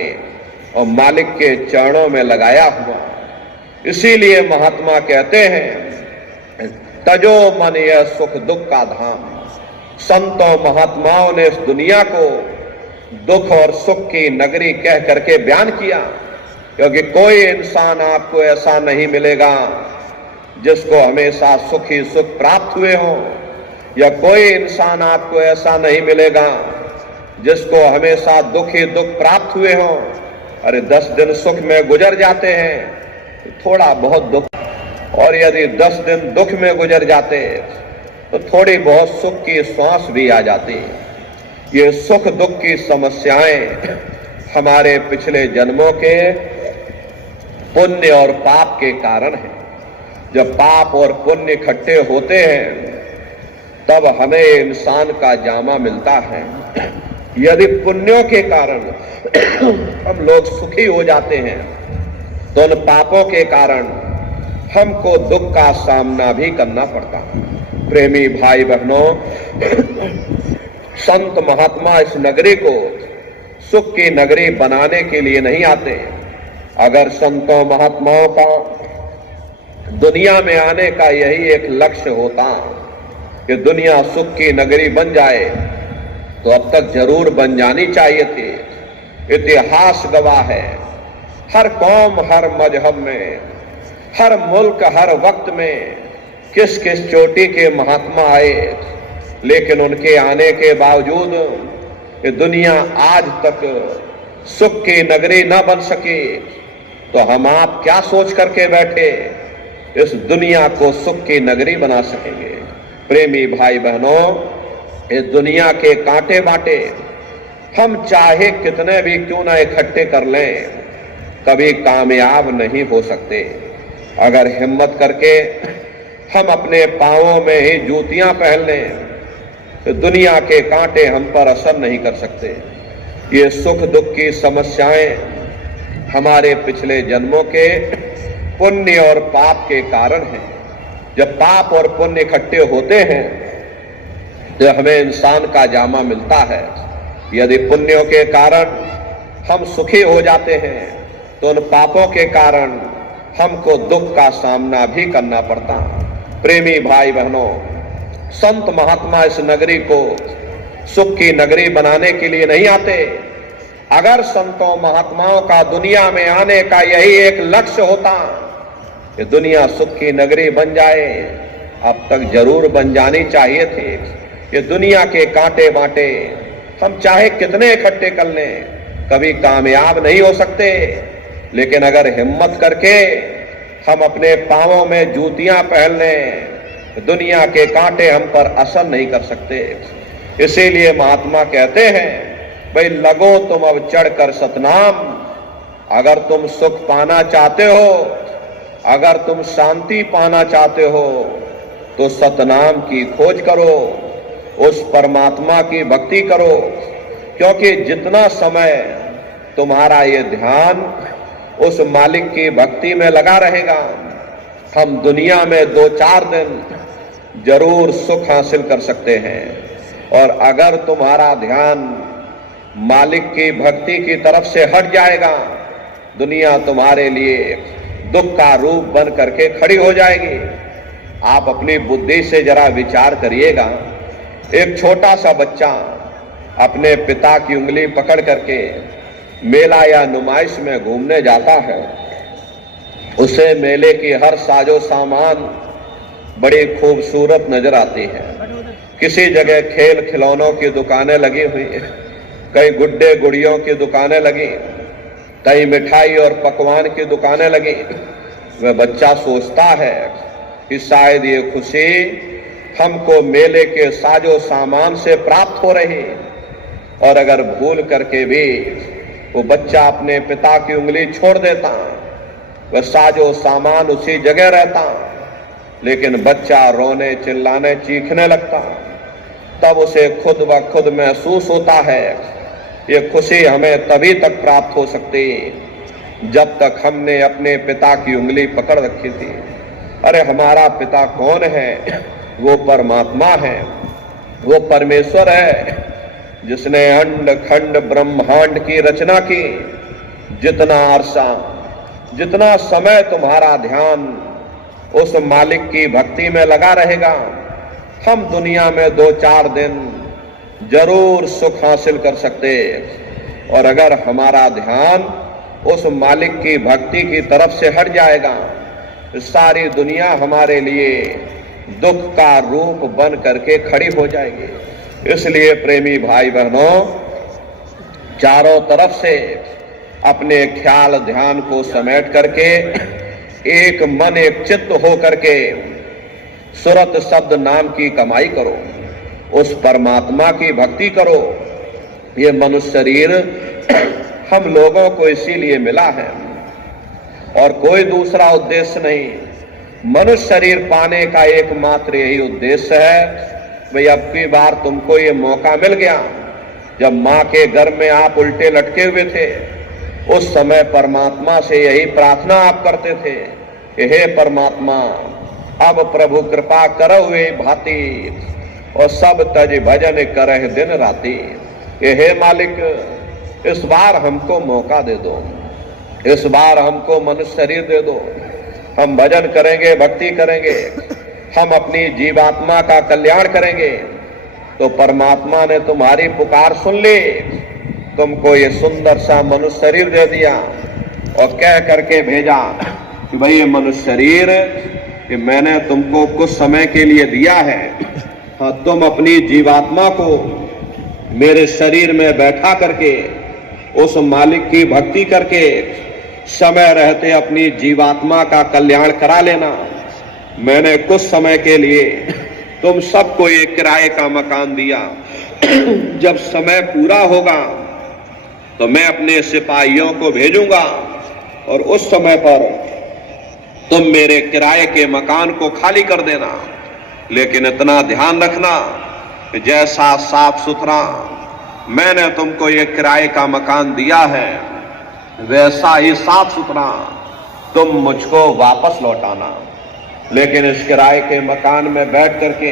और मालिक के चरणों में लगाया हुआ। इसीलिए महात्मा कहते हैं, तजो मन यह सुख दुख का धाम। संतों महात्माओं ने इस दुनिया को दुख और सुख की नगरी कह करके बयान किया, क्योंकि कोई इंसान आपको ऐसा नहीं मिलेगा जिसको हमेशा सुख ही सुख प्राप्त हुए हो, या कोई इंसान आपको ऐसा नहीं मिलेगा जिसको हमेशा दुख ही दुख प्राप्त हुए हो। अरे 10 दिन सुख में गुजर जाते हैं, थोड़ा बहुत दुख, और यदि 10 दिन दुख में गुजर जाते तो थोड़ी बहुत सुख की सांस भी आ जाती। ये सुख दुख की समस्याएं हमारे पिछले जन्मों के पुण्य और पाप के कारण है। जब पाप और पुण्य इकट्ठे होते हैं तब हमें इंसान का जामा मिलता है। यदि पुण्यों के कारण हम लोग सुखी हो जाते हैं तो उन पापों के कारण हमको दुख का सामना भी करना पड़ता है। प्रेमी भाई बहनों, संत महात्मा इस नगरी को सुख की नगरी बनाने के लिए नहीं आते। अगर संतों महात्माओं का दुनिया में आने का यही एक लक्ष्य होता कि दुनिया सुख की नगरी बन जाए, तो अब तक जरूर बन जानी चाहिए थी। इतिहास गवाह है, हर कौम, हर मजहब में, हर मुल्क, हर वक्त में किस किस चोटी के महात्मा आए, लेकिन उनके आने के बावजूद ये दुनिया आज तक सुख की नगरी न बन सकी। तो हम आप क्या सोच करके बैठे इस दुनिया को सुख की नगरी बना सकेंगे? प्रेमी भाई बहनों, इस दुनिया के कांटे बांटे हम चाहे कितने भी क्यों ना इकट्ठे कर लें, कभी कामयाब नहीं हो सकते। अगर हिम्मत करके हम अपने पांवों में ही जूतियां पहन लें तो दुनिया के कांटे हम पर असर नहीं कर सकते। ये सुख दुख की समस्याएं हमारे पिछले जन्मों के पुण्य और पाप के कारण हैं। जब पाप और पुण्य इकट्ठे होते हैं तो हमें इंसान का जामा मिलता है। यदि पुण्यों के कारण हम सुखी हो जाते हैं तो उन पापों के कारण हमको दुख का सामना भी करना पड़ता। प्रेमी भाई बहनों, संत महात्मा इस नगरी को सुख की नगरी बनाने के लिए नहीं आते। अगर संतों महात्माओं का दुनिया में आने का यही एक लक्ष्य होता कि दुनिया सुख की नगरी बन जाए, अब तक जरूर बन जानी चाहिए थी। ये दुनिया के कांटे बांटे हम चाहे कितने इकट्ठे कर लें, कभी कामयाब नहीं हो सकते। लेकिन अगर हिम्मत करके हम अपने पांवों में जूतियां पहन लें, दुनिया के कांटे हम पर असर नहीं कर सकते। इसीलिए महात्मा कहते हैं, भाई लगो तुम अब चढ़कर सतनाम। अगर तुम सुख पाना चाहते हो, अगर तुम शांति पाना चाहते हो, तो सतनाम की खोज करो, उस परमात्मा की भक्ति करो। क्योंकि जितना समय तुम्हारा ये ध्यान उस मालिक की भक्ति में लगा रहेगा, हम दुनिया में 2-4 दिन जरूर सुख हासिल कर सकते हैं। और अगर तुम्हारा ध्यान मालिक की भक्ति की तरफ से हट जाएगा, दुनिया तुम्हारे लिए दुख का रूप बन करके खड़ी हो जाएगी। आप अपनी बुद्धि से जरा विचार करिएगा। एक छोटा सा बच्चा अपने पिता की उंगली पकड़ करके मेला या नुमाइश में घूमने जाता है। उसे मेले की हर साजो सामान बड़ी खूबसूरत नजर आती है। किसी जगह खेल खिलौनों की दुकानें लगी हुई हैं, कई गुड्डे गुड़ियों की दुकानें लगी, कई मिठाई और पकवान की दुकानें लगी। वह बच्चा सोचता है कि शायद ये खुशी हमको मेले के साजो सामान से प्राप्त हो रही। और अगर भूल करके भी वो बच्चा अपने पिता की उंगली छोड़ देता, वह साजो सामान उसी जगह रहता, लेकिन बच्चा रोने चिल्लाने चीखने लगता। तब उसे खुद ब खुद महसूस होता है ये खुशी हमें तभी तक प्राप्त हो सकती जब तक हमने अपने पिता की उंगली पकड़ रखी थी। अरे हमारा पिता कौन है? वो परमात्मा है, वो परमेश्वर है जिसने अंड खंड ब्रह्मांड की रचना की। जितना अरसा, जितना समय तुम्हारा ध्यान उस मालिक की भक्ति में लगा रहेगा, हम दुनिया में 2-4 दिन जरूर सुख हासिल कर सकते। और अगर हमारा ध्यान उस मालिक की भक्ति की तरफ से हट जाएगा, तो सारी दुनिया हमारे लिए दुख का रूप बन करके खड़ी हो जाएगी। इसलिए प्रेमी भाई बहनों, चारों तरफ से अपने ख्याल ध्यान को समेट करके एक मन एक चित्त हो करके सुरत शब्द नाम की कमाई करो, उस परमात्मा की भक्ति करो। ये मनुष्य शरीर हम लोगों को इसीलिए मिला है और कोई दूसरा उद्देश्य नहीं। मनुष्य शरीर पाने का एकमात्र यही उद्देश्य है, भाई अब की बार तुमको ये मौका मिल गया। जब माँ के गर्भ में आप उल्टे लटके हुए थे, उस समय परमात्मा से यही प्रार्थना आप करते थे कि हे परमात्मा, अब प्रभु कृपा करो हुए भांति और सब तज भजन करह दिन राति। कि हे मालिक, इस बार हमको मौका दे दो, इस बार हमको मनुष्य शरीर दे दो। हम भजन करेंगे, भक्ति करेंगे, हम अपनी जीवात्मा का कल्याण करेंगे। तो परमात्मा ने तुम्हारी पुकार सुन ली, तुमको ये सुंदर सा मनुष्य शरीर दे दिया और कह करके भेजा कि भाई ये मनुष्य शरीर कि मैंने तुमको कुछ समय के लिए दिया है, हाँ तुम अपनी जीवात्मा को मेरे शरीर में बैठा करके उस मालिक की भक्ति करके समय रहते अपनी जीवात्मा का कल्याण करा लेना। मैंने कुछ समय के लिए तुम सबको एक किराए का मकान दिया, जब समय पूरा होगा तो मैं अपने सिपाहियों को भेजूंगा और उस समय पर तुम मेरे किराए के मकान को खाली कर देना। लेकिन इतना ध्यान रखना कि जैसा साफ सुथरा मैंने तुमको ये किराए का मकान दिया है, वैसा ही साफ सुथरा तुम मुझको वापस लौटाना। लेकिन इस किराए के मकान में बैठ करके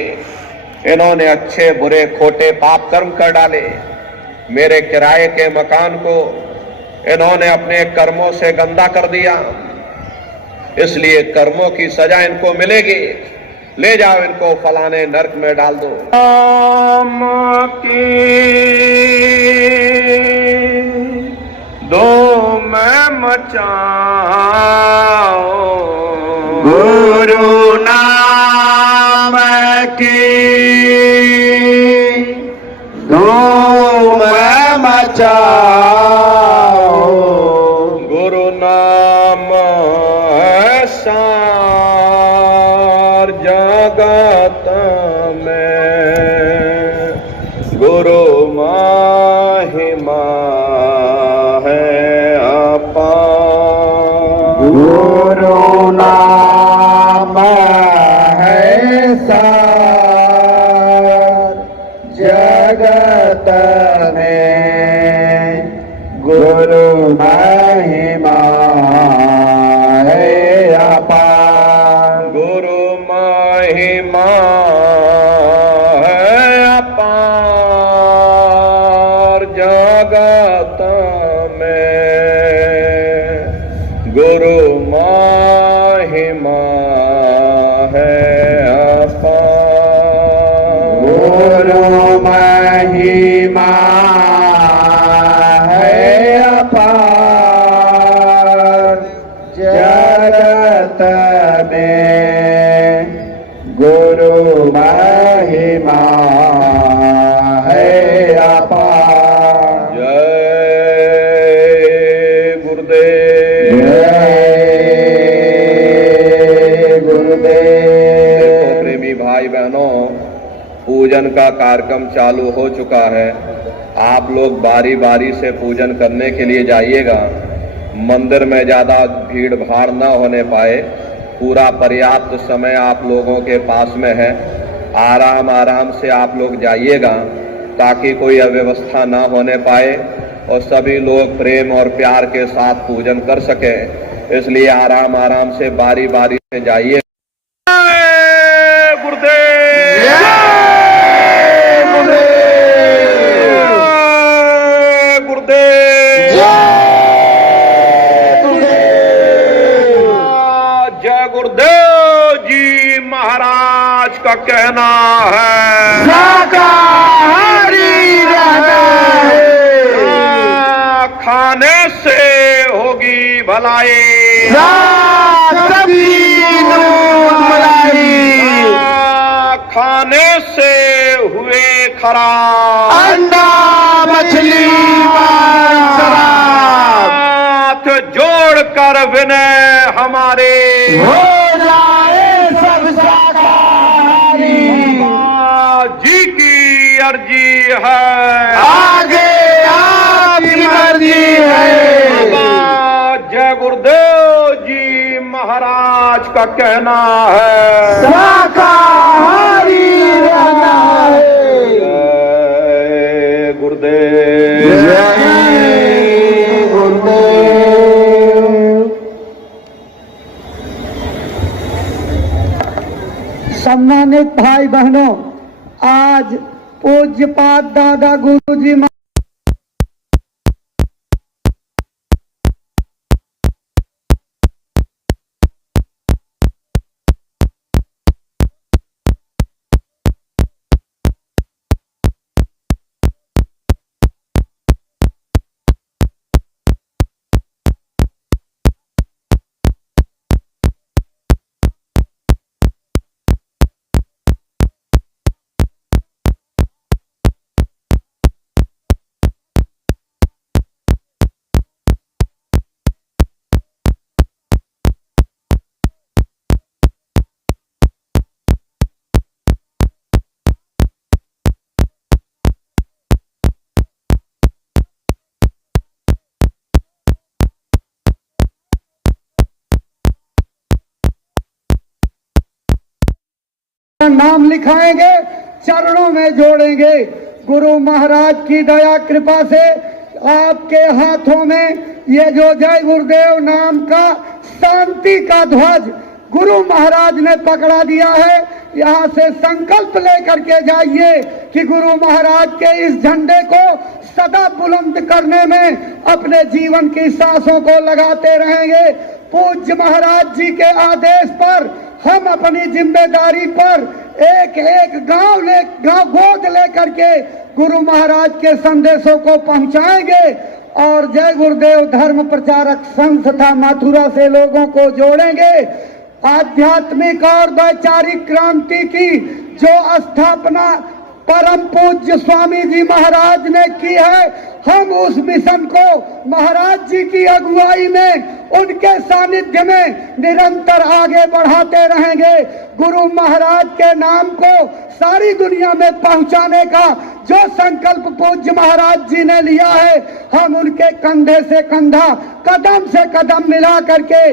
इन्होंने अच्छे बुरे खोटे पाप कर्म कर डाले। मेरे किराए के मकान को इन्होंने अपने कर्मों से गंदा कर दिया, इसलिए कर्मों की सजा इनको मिलेगी। ले जाओ इनको फलाने नरक में डाल दो। राम की दो मैं मचाओ, गुरु नाम की धूम मचाओ, गुरु नाम है सार जगत में, गुरु महिमा है अपार। गुरु नाम है सार जगत में, गुरु महिमा है अपार। गुरु महिमा है अपार जगत में, गुरु महिमा है अपार। गुरु महिमा है अपार जगत में, गुरु महिमा है अपार। जय गुरुदेव। जय गुरुदेव। देखो प्रेमी भाई बहनों, पूजन का कार्यक्रम चालू हो चुका है। आप लोग बारी बारी से पूजन करने के लिए जाइएगा। मंदिर में ज्यादा भीड़ भाड़ न होने पाए, पूरा पर्याप्त समय आप लोगों के पास में है। आराम आराम से आप लोग जाइएगा ताकि कोई अव्यवस्था ना होने पाए और सभी लोग प्रेम और प्यार के साथ पूजन कर सके। इसलिए आराम आराम से बारी बारी से जाइए। का कहना है शाकाहारी रहना है, खाने से होगी भलाई, सब्जी दूध मलाई, खाने से हुए खराब, अंडा मछली मांस शराब, हाथ जोड़कर विनय हमारे हो जाए सब शाकाहारी। जी की अर्जी है, आगे आपकी मर्जी है। जय गुरुदेव जी महाराज का कहना है शाकाहारी रहना है। जय गुरुदेव। जय गुरुदेव। सम्मानित भाई बहनों, आज पूज्यपाद दादा गुरुजी नाम लिखाएंगे, चरणों में जोड़ेंगे। गुरु महाराज की दया कृपा से आपके हाथों में ये जो जय गुरुदेव नाम का शांति का ध्वज गुरु महाराज ने पकड़ा दिया है, यहाँ से संकल्प लेकर के जाइए कि गुरु महाराज के इस झंडे को सदा बुलंद करने में अपने जीवन की सांसों को लगाते रहेंगे। पूज्य महाराज जी के आदेश पर हम अपनी जिम्मेदारी पर एक एक गांव गोद लेकर के गुरु महाराज के संदेशों को पहुंचाएंगे और जय गुरुदेव धर्म प्रचारक संस्था मथुरा से लोगों को जोड़ेंगे। आध्यात्मिक और वैचारिक क्रांति की जो स्थापना परम पूज्य स्वामी जी महाराज ने की है, हम उस मिशन को महाराज जी की अगुवाई में उनके सानिध्य में निरंतर आगे बढ़ाते रहेंगे। गुरु महाराज के नाम को सारी दुनिया में पहुंचाने का जो संकल्प पूज्य महाराज जी ने लिया है, हम उनके कंधे से कंधा, कदम से कदम मिला करके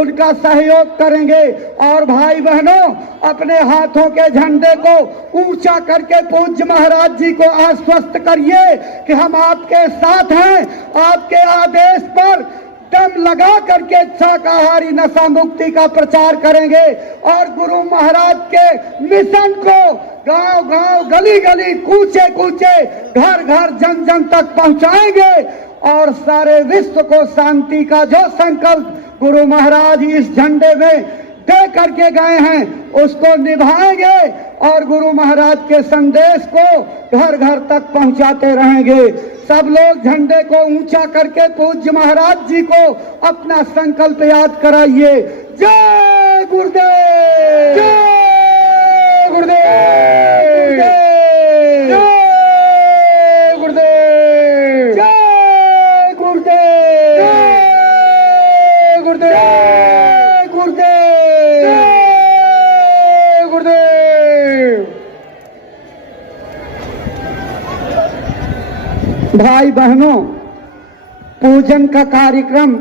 उनका सहयोग करेंगे। और भाई बहनों, अपने हाथों के झंडे को ऊंचा करके पूज्य महाराज जी को आश्वस्त करिए कि हम आपके साथ हैं। आपके आदेश पर दम लगा करके शाकाहारी नशा मुक्ति का प्रचार करेंगे और गुरु महाराज के मिशन को गांव गांव, गली गली, कूचे कूचे, घर घर, जन जन तक पहुंचाएंगे और सारे विश्व को शांति का जो संकल्प गुरु महाराज इस झंडे में दे करके गए हैं उसको निभाएंगे और गुरु महाराज के संदेश को घर घर तक पहुंचाते रहेंगे। सब लोग झंडे को ऊंचा करके पूज्य महाराज जी को अपना संकल्प याद कराइए। जय गुरुदेव, जय गुरुदेव, जय गुरुदेव, जय गुरुदेव, जय गुरुदेव, जय गुरुदेव, जय गुरुदेव। भाई बहनों, पूजन का कार्यक्रम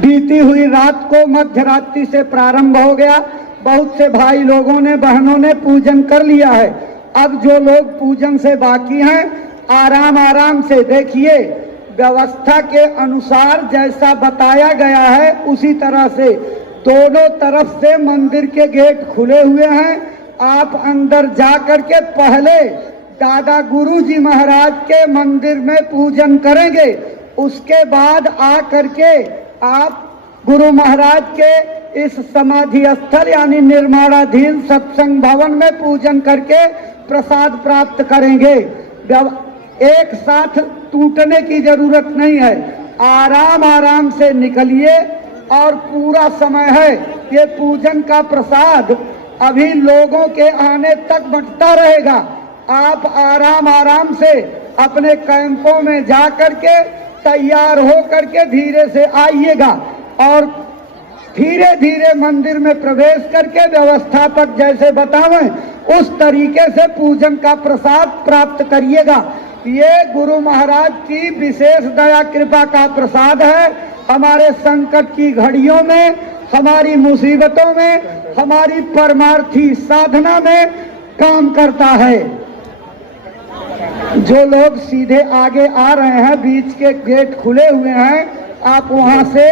बीती हुई रात को मध्य रात्रि से प्रारंभ हो गया। बहुत से भाई लोगों ने, बहनों ने पूजन कर लिया है। अब जो लोग पूजन से बाकी हैं, आराम आराम से देखिए, व्यवस्था के अनुसार जैसा बताया गया है उसी तरह से दोनों तरफ से मंदिर के गेट खुले हुए हैं। आप अंदर जा करके पहले दादा गुरु जी महाराज के मंदिर में पूजन करेंगे, उसके बाद आ करके आप गुरु महाराज के इस समाधि स्थल यानी निर्माणाधीन सत्संग भवन में पूजन करके प्रसाद प्राप्त करेंगे। एक साथ टूटने की जरूरत नहीं है, आराम आराम से निकलिए और पूरा समय है। ये पूजन का प्रसाद अभी लोगों के आने तक बंटता रहेगा। आप आराम आराम से अपने कैंपों में जा करके तैयार हो करके धीरे से आइएगा और धीरे धीरे मंदिर में प्रवेश करके व्यवस्थापक जैसे बतावें उस तरीके से पूजन का प्रसाद प्राप्त करिएगा। ये गुरु महाराज की विशेष दया कृपा का प्रसाद है। हमारे संकट की घड़ियों में, हमारी मुसीबतों में, हमारी परमार्थी साधना में काम करता है। जो लोग सीधे आगे आ रहे हैं, बीच के गेट खुले हुए हैं, आप वहां से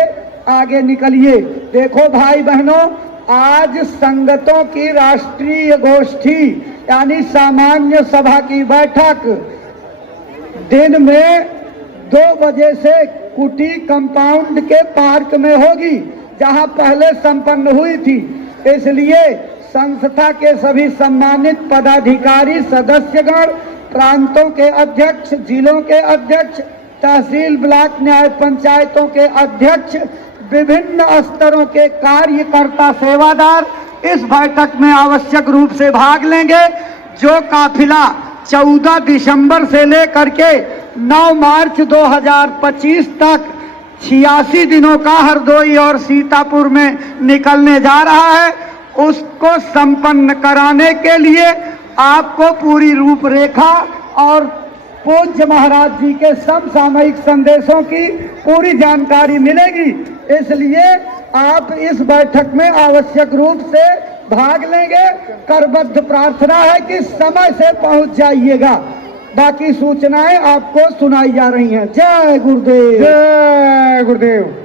आगे निकलिए। देखो भाई बहनों, आज संगतों की राष्ट्रीय गोष्ठी यानी सामान्य सभा की बैठक दिन में 2 बजे से कुटी कंपाउंड के पार्क में होगी, जहां पहले संपन्न हुई थी। इसलिए संस्था के सभी सम्मानित पदाधिकारी, सदस्यगण, प्रांतों के अध्यक्ष, जिलों के अध्यक्ष, तहसील, ब्लॉक, न्याय पंचायतों के अध्यक्ष, विभिन्न स्तरों के कार्यकर्ता, सेवादार इस बैठक में आवश्यक रूप से भाग लेंगे। जो काफिला 14 दिसंबर से लेकर के 9 मार्च 2025 तक 86 दिनों का हरदोई और सीतापुर में निकलने जा रहा है, उसको संपन्न कराने के लिए आपको पूरी रूपरेखा और पूज्य महाराज जी के समसामयिक संदेशों की पूरी जानकारी मिलेगी। इसलिए आप इस बैठक में आवश्यक रूप से भाग लेंगे। करबद्ध प्रार्थना है कि समय से पहुंच जाइएगा। बाकी सूचनाएं आपको सुनाई जा रही हैं। जय गुरुदेव। जय गुरुदेव।